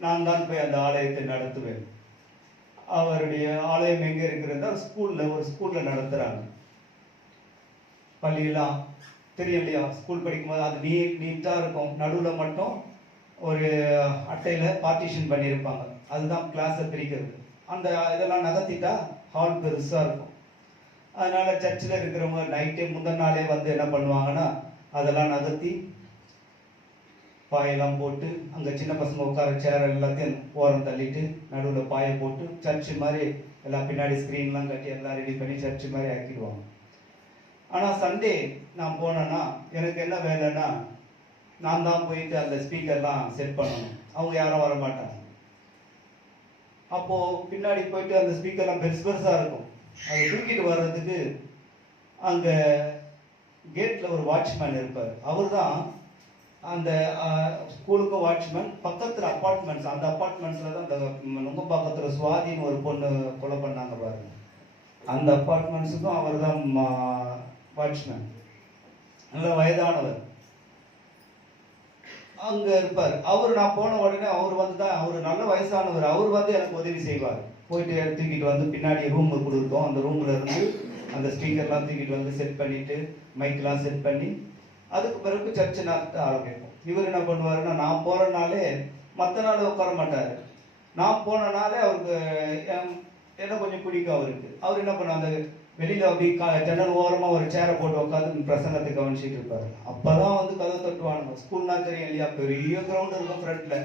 நான் தான் போய் அந்த ஆலயத்தை நடத்துவேன். அவருடைய ஆலயம் எங்க இருக்கிறதா ஒரு ஸ்கூல்ல நடத்துறாங்க. பள்ளியெல்லாம் தெரியும் இல்லையா? ஸ்கூல் படிக்கும்போது அது நீட்டா இருக்கும். நடுவில் மட்டும் ஒரு அட்டையில பார்ட்டிஷன் பண்ணியிருப்பாங்க. அதுதான் கிளாஸை பிரிக்கிறது. அந்த இதெல்லாம் நகர்த்திட்டா ஹால் பெருசா இருக்கும். அதனால சர்ச்சில் இருக்கிறவங்க நைட்டே முந்தின நாளே வந்து என்ன பண்ணுவாங்கன்னா அதெல்லாம் நகர்த்தி பாயெல்லாம் போட்டு அங்கே சின்ன பசங்க உட்கார சேர் எல்லாத்தையும் ஓரம் தள்ளிட்டு நடுவில் பாயை போட்டு சர்ச்சு மாதிரி எல்லாம் பின்னாடி ஸ்க்ரீன்லாம் கட்டி எல்லாம் ரெடி பண்ணி சர்ச்சு மாதிரி ஆக்கிடுவாங்க. ஆனால் சண்டே நான் போனேன்னா எனக்கு என்ன வேலைன்னா நான் தான் போயிட்டு அந்த ஸ்பீக்கர்லாம் செட் பண்ணணும். அவங்க யாரும் வர மாட்டாங்க. அப்போது பின்னாடி போயிட்டு அந்த ஸ்பீக்கர்லாம் பெருசாக இருக்கும். அதை தூக்கிட்டு வர்றதுக்கு அங்கே கேட்டில் ஒரு வாட்ச்மேன் இருப்பார். அவர் தான் அந்த ஸ்கூலுக்கு வாட்ச்மேன். பக்கத்தில் அப்பார்ட்மெண்ட்ஸ், அந்த அப்பார்ட்மெண்ட்ஸில் தான் அந்த நுங்கம்பாக்கத்தில் சுவாதின்னு ஒரு பொண்ணு கொலை பண்ணாங்க பாருங்க. அந்த அப்பார்ட்மெண்ட்ஸுக்கும் அவர் தான் வாட்ச்மேன். நல்ல வயதானவர் அங்கே இருப்பார். அவர் நான் போன உடனே அவர் வந்து தான், அவர் நல்ல வயசானவர், அவர் வந்து எனக்கு உதவி செய்வார். போயிட்டு தூக்கிட்டு வந்து பின்னாடி ரூம் கொடுக்கும். அந்த ரூமில் இருந்து அந்த ஸ்பீக்கர்லாம் தூக்கிட்டு வந்து செட் பண்ணிட்டு மைக்கெலாம் செட் பண்ணி அதுக்கு பிறகு சர்ச்சை நடத்த ஆரம்பிப்போம். இவர் என்ன பண்ணுவாருன்னா, நான் போகிறனாலே மற்ற நாள் உட்கார மாட்டார். நான் போனனாலே அவருக்கு என்ன கொஞ்சம் பிடிக்கும் அவருக்கு. அவர் என்ன பண்ணுவார், அந்த வெளியில் அப்படி ஜன்னல் ஓரமாக ஒரு சேரை போட்டு உட்காந்து பிரசங்கத்தை கவனிச்சிட்டு இருப்பாரு. அப்போதான் வந்து கதை தட்டுவானுங்க. ஸ்கூல்னா தெரியும் இல்லையா? பெரிய கிரவுண்ட் இருக்கும் ஃப்ரண்ட்ல.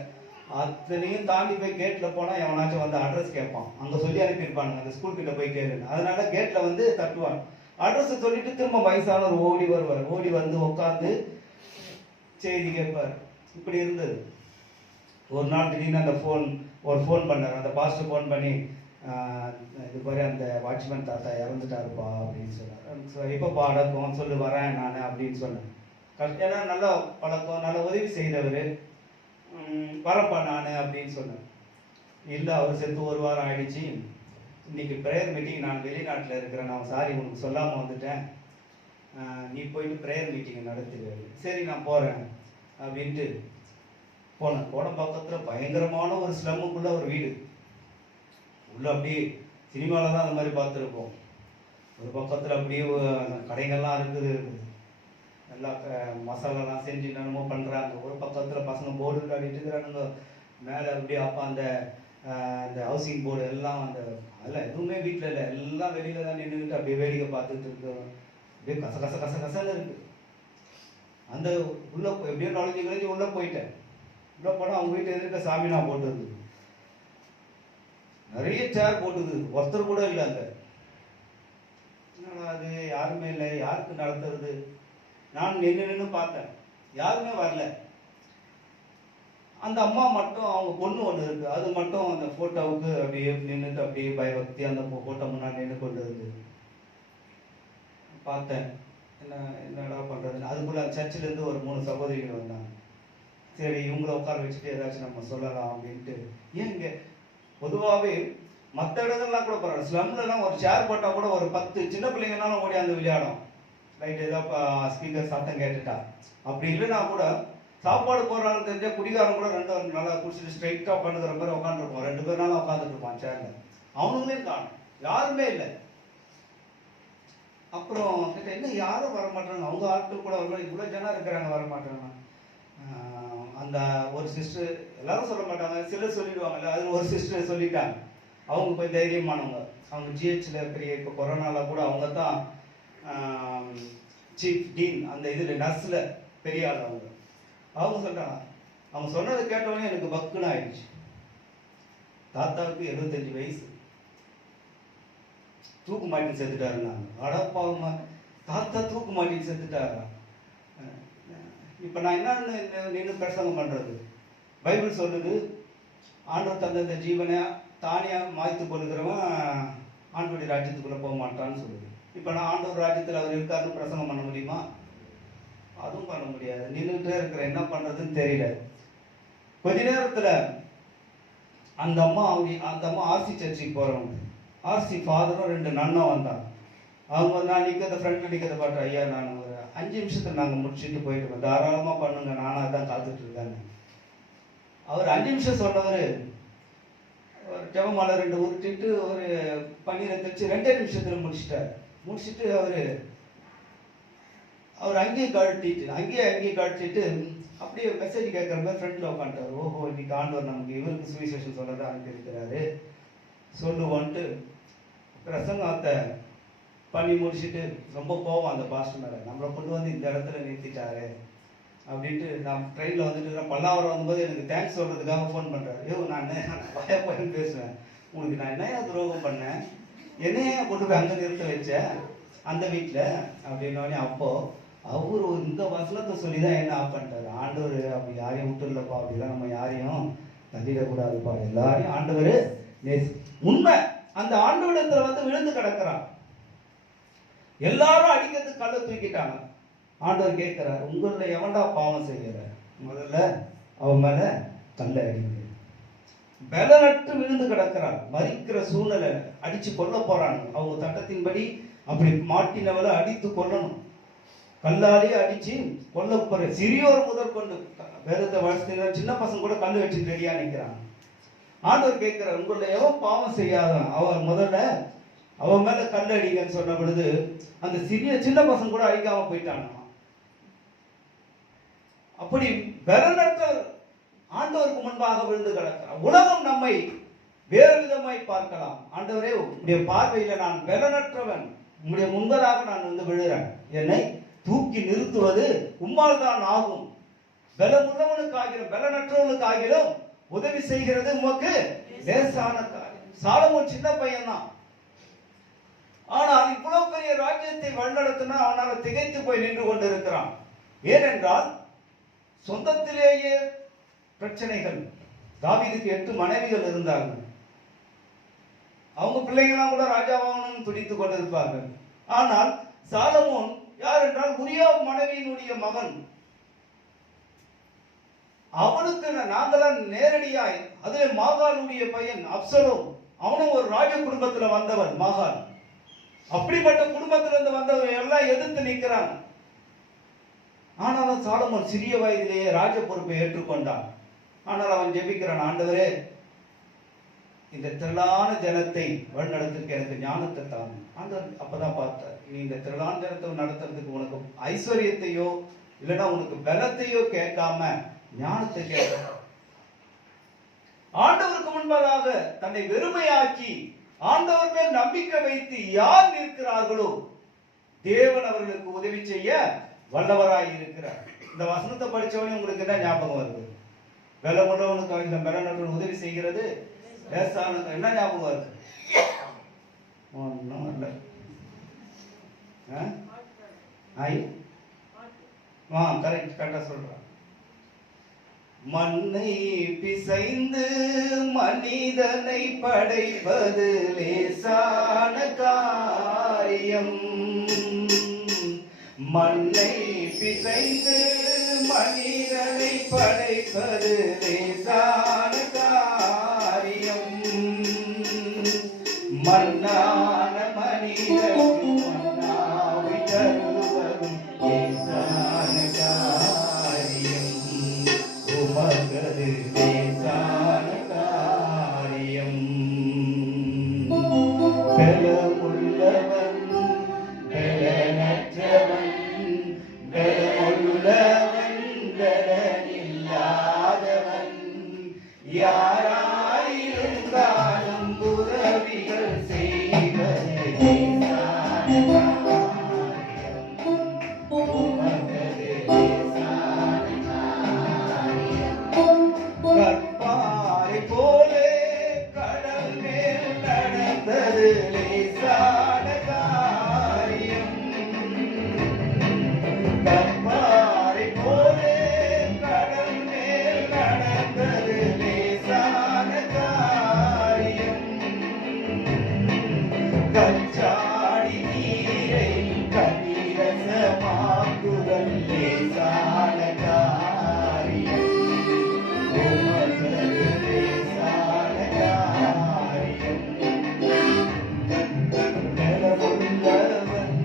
அத்தனையும் தாண்டி போய் கேட்டில் போனால் எவனாச்சும் வந்து அட்ரஸ் கேட்பான். அங்கே சொல்லி அனுப்பியிருப்பானுங்க, அந்த ஸ்கூல் கிட்ட போய் கேளுங்க. அதனால கேட்டில் வந்து தட்டுவான். அட்ரஸ் சொல்லிட்டு திரும்ப வயசானவர் ஓடி வருவார். ஓடி வந்து உட்காந்து செய்தி கேட்பார். இப்படி இருந்தது. ஒரு நாள் திடீர்னு அந்த ஒரு ஃபோன் பண்ணார். அந்த பாஸ்டர் ஃபோன் பண்ணி, இது மாதிரி அந்த வாட்ச்மேன் தாத்தா இறந்துட்டாருப்பா அப்படின்னு சொன்னார். எப்போப்பா அடக்கம் சொல்லு வரேன் நான் அப்படின்னு சொன்னேன். ஏன்னா நல்லா பழக்கம், நல்லா உதவி செய்தவர், வரப்பா நான் அப்படின்னு சொன்னேன். இல்லை அவர் செத்து 1 வாரம் ஆயிடுச்சு, இன்னைக்கு ப்ரேயர் மீட்டிங், நான் வெளிநாட்டில் இருக்கிறேன், நான் சாரி உனக்கு சொல்லாமல் வந்துட்டேன், நீ போயிட்டு ப்ரேயர் மீட்டிங் நடத்திடுவாரு. சரி நான் போகிறேன் அப்படின்ட்டு போனேன். போன பக்கத்தில் பயங்கரமான ஒரு ஸ்லம்முக்குள்ள ஒரு வீடு உள்ள, அப்படியே சினிமாவில் தான் அந்த மாதிரி பார்த்துருப்போம். ஒரு பக்கத்தில் அப்படியே கடைகள்லாம் இருக்குது, நல்லா மசாலாலாம் செஞ்சு என்னென்னமோ பண்ணுறாங்க. ஒரு பக்கத்தில் பசங்க போர்டு அடிட்டு இருக்கிறானுங்க, மேலே அப்படியே அப்போ அந்த ஹவுசிங் போர்டு எல்லாம் அதெல்லாம் எதுவுமே வீட்டில் இல்லை, எல்லாம் வெளியில தான் நின்றுக்கிட்டு அப்படியே வேடிக்கை பார்த்துட்டு இருக்கு. அப்படியே கசன்னு இருக்கு. அந்த உள்ள எப்படியோ நுழைஞ்சு உள்ளே போயிட்டேன். உள்ளே போனால் அவங்க வீட்டு எதிர்க்க சாமினா போட்டுருது, நிறைய சேர் போட்டுது, ஒருத்தர் கூட இல்லை அங்கே. அது யாருமே இல்லை, யாருக்கு நடத்துறது? நான் நின்று பார்த்தேன், யாருமே வரல. அந்த அம்மா மட்டும், அவங்க பொண்ணு ஒன்று இருக்கு, அது மட்டும் அந்த போட்டோவுக்கு அப்படியே நின்றுட்டு அப்படியே பயபக்தி அந்த போட்டோ முன்னாடி நின்று கொண்டு இருக்கு. பார்த்தேன், என்னடா பண்றதுன்னு. அதுக்குள்ள சர்ச்சிலேருந்து ஒரு 3 சகோதரிகள் வந்தாங்க. சரி இவங்கள உட்கார வச்சுட்டு ஏதாச்சும் நம்ம சொல்லலாம் அப்படின்ட்டு. ஏங்க பொதுவாகவே மற்ற இடங்கள்லாம் கூட பரவாயில்ல, ஸ்லம்லாம் ஒரு சேர் போட்டால் கூட ஒரு 10 சின்ன பிள்ளைங்கனாலும் ஓடியாந்து விளையாடும், லைட் ஏதோ ஸ்பீக்கர் சத்தம் கேட்டுட்டா. அப்படி இல்லைன்னா கூட சாப்பாடு போடுறாங்கன்னு தெரிஞ்சா குடிகாரன் கூட 2 நல்லா குடிச்சிட்டு ஸ்ட்ரைட்டாக பண்ணுற மாதிரி உட்காந்துருப்போம். 2 பேர்னாலும் உட்காந்துட்டு இருப்பான் சேர்ல. அவனுங்களே காணும், யாருமே இல்லை. அப்புறம் கிட்ட என்ன யாரும் வரமாட்டாங்க, அவங்க ஆட்கள் கூட வரல, இவ்வளோ ஜனம் இருக்கிறாங்க வரமாட்டாங்க. அந்த ஒரு சிஸ்டர், எல்லாரும் சொல்ல மாட்டாங்க, சிலர் சொல்லிடுவாங்கல்ல, அதில் ஒரு சிஸ்டர் சொல்லிட்டாங்க. அவங்க போய் தைரியமானவங்க, அவங்க ஜிஹெச்சில் பெரிய இப்போ கொரோனால கூட அவங்க தான் சீஃப் டீன், அந்த இதில் நர்ஸில் பெரிய ஆள் அவங்க. அவங்க சொல்றாங்க, அவங்க சொன்னதை கேட்டவொடனே எனக்கு பக்குன்னு ஆயிடுச்சு. தாத்தாவுக்கு 75 வயசு, தூக்கு மாட்டி செத்துட்டாரு. நான் அடப்பாவமா, தாத்தா தூக்கு மாட்டி செத்துட்டாரா? இப்போ நான் என்ன நின்று பிரசங்கம் பண்றது? பைபிள் சொல்லுது, ஆண்டவர் தந்த இந்த ஜீவனை தானியா மாய்த்து கொள்கிறவன் ஆண்டவருடைய ராஜ்யத்துக்குள்ள போக மாட்டான்னு சொல்லுது. இப்போ நான் ஆண்டவர் ராஜ்யத்தில் அவர் இருக்காருன்னு பிரசங்கம் பண்ண முடியுமா? அதுவும் பண்ண முடியாது. நின்றுட்டே இருக்கிற, என்ன பண்றதுன்னு தெரியல. கொஞ்ச நேரத்துல அந்த அம்மா ஆர்சி சர்ச்சுக்கு போறவங்க, ஆர்சி ஃபாதரும் 2 நன்னும் வந்தாங்க. அவங்க நான் நிற்கிறத ஃப்ரெண்ட்ல நிற்கிறத பார்த்து, ஐயா நான் ஒரு 5 நிமிஷத்துல நாங்கள் முடிச்சுட்டு போயிட்டு தாராளமா பண்ணுங்க, நானும் அதான் காத்துட்டு இருக்கேன். அவர் 5 நிமிஷம் சொன்னவர் ஒரு ஜெபமாலை 2 உருட்டிட்டு ஒரு பன்னீரை தெளிச்சு 2 நிமிஷத்துல முடிச்சுட்டு அவர் அங்கேயே கழட்டிட்டு அப்படியே மெசேஜ் கேட்குற மாதிரி ஃப்ரெண்டில் உட்காந்துட்டார். ஓஹோ, இன்னைக்கு ஆண்டவர் நமக்கு இவருக்கு சுவிசேஷன் சொல்லதான் அனுப்பியிருக்கிறாரு, சொல்லுவோன்ட்டு பிரசங்கத்தை பண்ணி முடிச்சுட்டு ரொம்ப கோவம் அந்த பாஸ்டர் மேலே, நம்மளை கொண்டு வந்து இந்த இடத்துல நிறுத்திட்டாரு அப்படின்ட்டு. நான் ட்ரெயினில் வந்துட்டு பல்லாவரம் வரும்போது எனக்கு தேங்க்ஸ் சொல்கிறதுக்காக ஃபோன் பண்ணுறாரு. ஐயோ நான் பயப்பன்னு பேசுவேன், உனக்கு நான் என்ன துரோகம் பண்ணேன், என்னையே கொண்டு போய் அங்கே நிறுத்த வச்சேன் அந்த வீட்டில் அப்படின்னோடனே. அப்போது அவர் இந்த வசனத்தை சொல்லி தான் என்ன ஆஃப் பண்ணிட்டாரு. ஆண்டவர் அப்படி யாரையும் விட்டுலப்பா, அப்படிலாம் நம்ம யாரையும் தள்ளிடக்கூடாதுப்பா, எல்லாரையும் ஆண்டவர் உண்மை. அந்த ஆண்டவரிடத்துல வந்து விழுந்து கிடக்கிறான், எல்லாரும் அடிக்கிறதுக்கு கல்லை தூக்கிட்டாங்க. ஆண்டவர் கேட்கிறார், உங்களில் எவன்டா பாவம் செய்யற, முதல்ல அவன் மேல கல்லை அடிங்க. பலனற்று விழுந்து கிடக்கிறான், மறிக்கிற சூழ்நிலை, அடிச்சு கொல்ல போறாங்க. அவங்க சட்டத்தின்படி அப்படி மாட்டினவளை அடித்து கொல்லணும், கல்லாலே அடிச்சு கொல்ல போற. சிறியோர் முதற்கொண்டு வேதத்தை வாழ்த்து சின்ன பசங்க கூட கல்லு வச்சு ரெடியா நிற்கிறாங்க. ஆண்டவர் கேட்கிறார், உங்களை எவன் பாவம் செய்யாதான் அவன் முதல்ல அவன் மேல கல் அடிங்கன்னு சொன்ன பொழுது அந்த சின்ன பசங்க கூட அடிக்காம போயிட்டாங்க. அப்படி பலனற்ற ஆண்டவருக்கு முன்பாக விழுந்து கிடக்கிறார். உலகம் நம்மை வேறு விதமாய் பார்க்கலாம். ஆண்டவரே, உங்களுடைய பார்வையில நான் பலனற்றவன், உங்களுடைய முன்பதாக நான் வந்து விழுறேன், என்னை தூக்கி நிறுத்துவது உம்மால் தான் ஆகும். பலமுள்ளவனுக்காகிலும் பலனற்றவனுக்காகிலும் உதவி செய்கிறது உமக்கு லேசான காரியம். சாலமோன் சின்ன பையன் தான், ஆனால் இவ்வளவு பெரிய ராஜ்யத்தை வழிநடத்தினா அவனால திகைத்து போய் நின்று கொண்டிருக்கிறான். ஏனென்றால் சொந்தத்திலேயே பிரச்சனைகள். தாவீதுக்கு 8 மனைவிகள் இருந்தாங்க. அவங்க பிள்ளைங்களாம் கூட ராஜாவாகணும்னு துடித்துக் கொண்டிருப்பார்கள். ஆனால் சாலமோன் யார் என்றால் உரியா மனைவியினுடைய மகன். அவனுக்கு நாங்களாம் நேரடியாய், அதிலே மாகாளுடைய பையன் அப்சலோம், அவனும் ஒரு ராஜ குடும்பத்தில் வந்தவன் மாகாள். அப்படிப்பட்ட குடும்பத்திலிருந்து வந்தவன் எல்லாம் எதிர்த்து நிற்கிறான். ஆனாலும் சாலமோன் சிறிய வயதிலேயே ராஜ பொறுப்பை ஏற்றுக்கொண்டான். ஆனால் அவன் ஜெபிக்கிறான், ஆண்டவரே இந்த திரளான ஜனத்தை வழிநடத்துக்கு எனக்கு ஞானத்தை தான். ஆண்டவர் அப்பதான் பார்த்தார், நீ இந்த திரளான ஜனத்தை நடத்துறதுக்கு உனக்கு ஐஸ்வர்யத்தையோ இல்லைன்னா உனக்கு பலத்தையோ கேட்காம ஞானத்தை கேட்க. ஆண்டவருக்கு முன்பதாக தன்னை வெறுமையாக்கி ஆண்டவர் மேல் நம்பிக்கை வைத்து யார் நிற்கிறார்களோ தேவன் அவர்களுக்கு உதவி செய்ய வல்லவராய் இருக்கிறார். இந்த வசனத்தை படிச்சவனே உங்களுக்கு என்ன ஞாபகம் வருது? பலமுள்ளவனுக்கு இந்த பலனுடன் உதவி செய்கிறது லேசான. என்ன ஞாபகம் வருது? ஒன்றும் இல்லை. கரெக்டா சொல்றான். மண்ணை பிசைந்து மனிதனை படைப்பது லேசான காரியம். மண்ணை பிசைந்து மனிதனை படைப்பது லேசான காரியம். மண்ணான மனிதனுக்கு மன்னாவை தருவதும் லேசான காரியம். உமக்கது லேசான காரியம். பலமுள்ளவன் பலனற்றவன், பலமுள்ளவன் பலனில்லாதவன், யாராயிருந்தாலும் உதவிகள் செய்வது லேசான காரியம். உமக்கது லேசான காரியம். கற்பாறை போலே கடல் மேல் நடந்தது லேசான காரியம். கற்பாறை போலே கடல் மேல் நடந்தது லேசான காரியம். கச்சாடி நீரை கனிரசமாக்குதல் லேசான காரியம். உமக்கது லேசான காரியம். பலமுள்ளவன்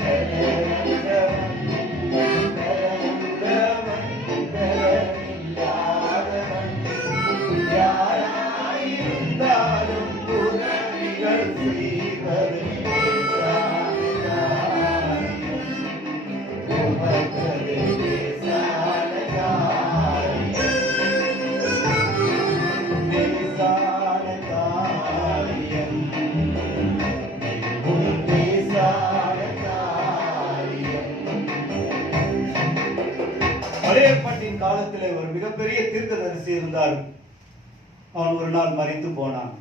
பலனற்றவன், பலமுள்ளவன் பலனில்லாதவன், யாராயிருந்தாலும் உதவிகள் செய்வது லேசான காரியம். உமக்கது லேசான காரியம். லேசான காரியம். உம் லேசான காரியம். பழைய ஏற்பாட்டின் காலத்திலே ஒரு மிகப்பெரிய தீர்க்கதரிசி இருந்தார். அவன் ஒரு நாள் மரித்து போனான்.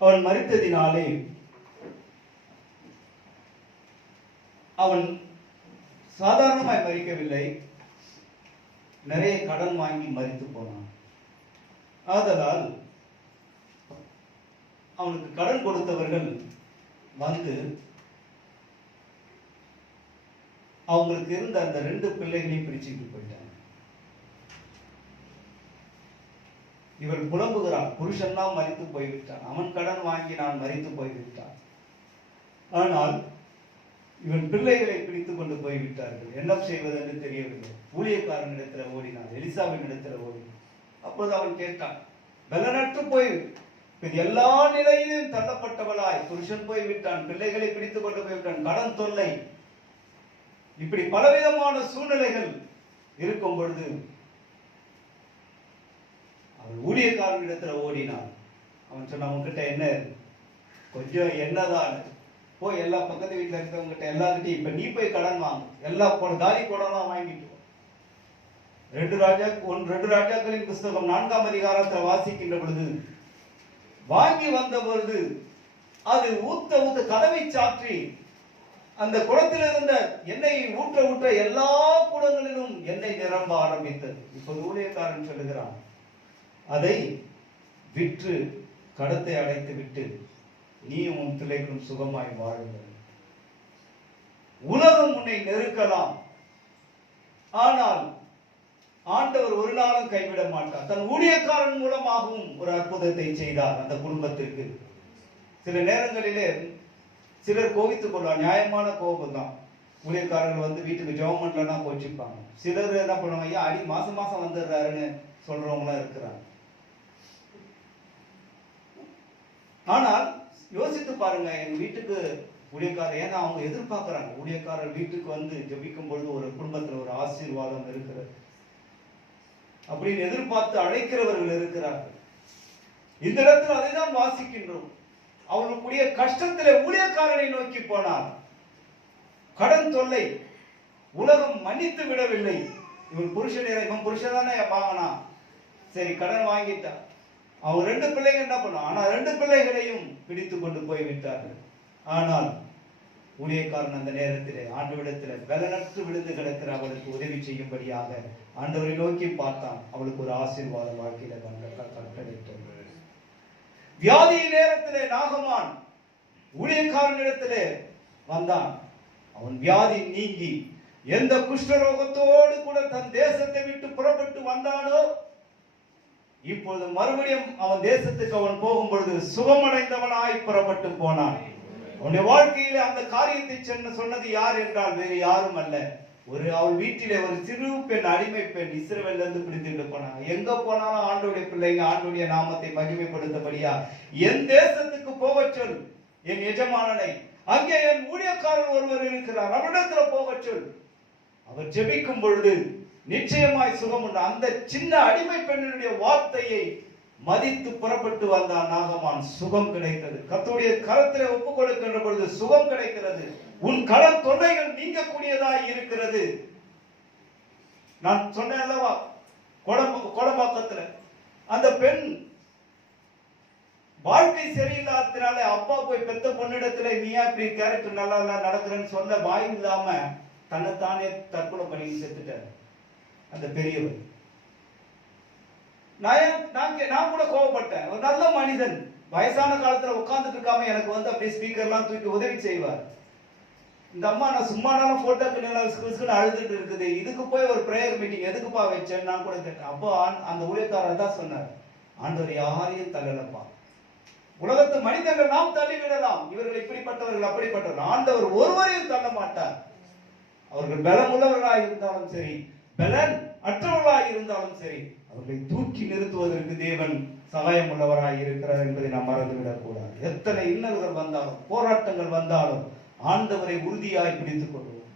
அவன் மரித்ததினாலே அவன் சாதாரணமாய் மரிக்கவில்லை, நிறைய கடன் வாங்கி மரித்து போனான். ஆதலால் அவனுக்கு கடன் கொடுத்தவர்கள் வந்து அவங்களுக்கு இருந்த அந்த 2 பிள்ளைகளையும் பிடிச்சிட்டு போயிட்டாங்க. இவள் புலம்புகிறான், புருஷன் தான் மரித்து போய்விட்டான், அவன் கடன் வாங்கி நான் மரித்து போய்விட்டான். ஆனால் இவன் பிள்ளைகளை பிடித்துக் கொண்டு போய்விட்டார்கள். என்ன செய்வது என்று தெரியவில்லை. ஊழியக்காரனிடத்துல ஓடினான், எலிசாவின் இடத்துல ஓடினான். அப்போது அவன் கேட்டான், பலனற்று போய் எல்லா நிலையிலும் தள்ளப்பட்டவளாய் புருஷன் போய்விட்டான், பிள்ளைகளை பிடித்துக் கொண்டு போய்விட்டான், கடன் தொல்லை, இப்படி பலவிதமான சூழ்நிலைகள் இருக்கும் பொழுது அவன் ஊழியக்காரனிடத்துல ஓடினான். அவன் சொன்னான், உன்கிட்ட என்ன கொஞ்சம் என்னதான் போய் எல்லா பக்கத்து வீட்டுல இருக்கிறவங்கிட்ட எல்லார்கிட்டையும் இப்ப நீ போய் கடன் வாங்க, எல்லா காலி குடம்லாம் வாங்கிட்டு 2 ராஜாக்களின் புஸ்தகம் 4ஆம் அதிகாரத்தில் வாசிக்கின்ற பொழுது வாங்கி வந்த பொழுது அது ஊத்த ஊத்த கதவை சாற்றி அந்த குடத்தில் இருந்த எண்ணெயை ஊற்ற எல்லா குடங்களிலும் எண்ணெய் நிரம்ப ஆரம்பித்தது. இப்போது ஊழியக்காரன் சொல்லுகிறான், அதை விற்று கடத்தை அடைத்து விட்டு நீயும் உன் பிள்ளைகளும் சுகமாய் வாழுங்கள். உலகம் உன்னை நெருக்கலாம், ஆனால் ஆண்டவர் ஒரு நாளும் கைவிட மாட்டார். தன் ஊழியக்காரன் மூலமாகவும் ஒரு அற்புதத்தை செய்தார் அந்த குடும்பத்திற்கு. சில நேரங்களிலே சிலர் கோபித்துக் கொள்வார், நியாயமான கோபம் தான். ஊழியக்காரர்கள் வந்து வீட்டுக்கு ஜெபம் பண்ணலன்னா கோச்சிப்பாங்க. சிலர் என்ன பண்ணுவாங்க, ஐயா அடி மாசம் மாசம் வந்துடுறாருன்னு சொல்றவங்களாம் இருக்கிறாங்க. ஆனால் யோசித்து பாருங்க, எங்க வீட்டுக்கு ஊழியக்காரர், ஏன்னா அவங்க எதிர்பார்க்கிறாங்க ஊழியக்காரர் வீட்டுக்கு வந்து ஜெபிக்கும் பொழுது ஒரு குடும்பத்துல ஒரு ஆசீர்வாதம் இருக்கிறது அப்படின்னு எதிர்பார்த்து அழைக்கிறவர்கள் இருக்கிறார்கள். இந்த இடத்துல அதைதான் வாசிக்கின்றோம். அவர்களுடைய கஷ்டத்திலே ஊழியக்காரனை நோக்கி போனார். கடன் தொல்லை, உலகம் மன்னித்து விடவில்லை. இவன் புருஷன் தானே வாங்கினா, சரி கடன் வாங்கிட்டா. அவங்க 2 பிள்ளைங்க என்ன பண்ணும், ஆனா 2 பிள்ளைகளையும் பிடித்து கொண்டு போய் விட்டார்கள். ஆனால் ஊழியக்காரன் அந்த நேரத்திலே ஆண்டவரிடத்திலே பலனற்று விழுந்து கிடக்கிற அவளுக்கு உதவி செய்யும்படியாக ஆண்டவரை நோக்கி பார்த்தான். அவளுக்கு ஒரு ஆசீர்வாத வாழ்க்கையில கட்டளையிட்டது. வியாதியின் நேரத்திலே நாகமான் ஊழியக்காரனிடத்திலே வந்தான். அவன் வியாதி நீங்கி எந்த குஷ்டரோகத்தோடு கூட தன் தேசத்தை விட்டு புறப்பட்டு வந்தானோ, இப்பொழுது மறுபடியும் அவன் தேசத்துக்கு அவன் போகும் பொழுது சுகமடைந்தவனாய் புறப்பட்டு போனான். அவனுடைய வாழ்க்கையில அந்த காரியத்தை சொன்னது யார் என்றால் வேறு யாரும் அல்ல, அவள் வீட்டிலே ஒரு சிறு பெண், அடிமை பெண், இஸ்ரவேல்ல இருந்து பிடித்துட்டு போனாங்க. எங்க போனாலும் ஆண்டவருடைய பிள்ளைங்க ஆண்டவருடைய நாமத்தை மகிமைப்படுத்தபடியா, என் தேசத்துக்கு போக சொல் என் எஜமானனை, அங்கே என் ஊழியக்காரர் ஒருவர் இருக்கிறார், அவரிடத்துல போக சொல். அவர் ஜெபிக்கும் பொழுது நிச்சயமாய் சுகம் உண்டு. அந்த சின்ன அடிமை பெண்ணினுடைய வார்த்தையை மதித்து புறப்பட்டு வந்தான் நாகமான். சுகம் கிடைத்தது. கர்த்தருடைய கரத்திலே ஒப்புக் கொடுக்கின்ற பொழுது சுகம் கிடைக்கிறது. உன் கடன் தொல்லைகள் நீங்கக்கூடியதாய் இருக்கிறது. நான் சொன்னேன் அல்லவா, கோடம்பாக்கத்துல அந்த பெண் வாழ்க்கை சரியில்லாததுனால அப்பா போய் பெத்த பொண்ணிடத்துல நீ இப்படி கேரக்டர் நல்லா நடக்கிறேன்னு சொல்ல வாய் இல்லாம தன்னைத்தானே தற்கொலை பண்ணி செத்துட்டார் அந்த பெரியவர். நான் கூட கோவப்பட்டேன். ஒரு நல்ல மனிதன், வயசான காலத்துல உட்கார்ந்துட்டு இருக்காம எனக்கு வந்து அப்படியே ஸ்பீக்கர்லாம் தூக்கி உதவி செய்வார். இந்த அம்மா நான் சும்மானாலும் போட்டோக்கு அழுதுட்டு இருக்குது, இதுக்கு போய் ஒரு பிரேயர் மீட்டிங் எதுக்குப்பா வச்சேன்னு நான் கூட கேட்டேன். அப்போ அந்த ஊழியக்காரர் தான் சொன்னார், ஆண்டவர் யாரையும் தள்ளலப்பா, உலகத்து மனிதர்கள் நாம் தள்ளிவிடலாம், இவர்கள் இப்படிப்பட்டவர்கள் அப்படிப்பட்டவர்கள், ஆண்டவர் ஒருவரையும் தள்ள மாட்டார். அவர்கள் பலம் உள்ளவர்களாக இருந்தாலும் சரி, பலன் அற்றவர்களாக இருந்தாலும் சரி, அவர்களை தூக்கி நிறுத்துவதற்கு தேவன் சகாயம் உள்ளவராய் இருக்கிறார் என்பதை நாம் மறந்துவிடக் கூடாது. எத்தனை இன்னல்கள் வந்தாலும் போராட்டங்கள் வந்தாலும் ஆண்டவரை உறுதியாய் பிடித்துக் கொள்வோம்.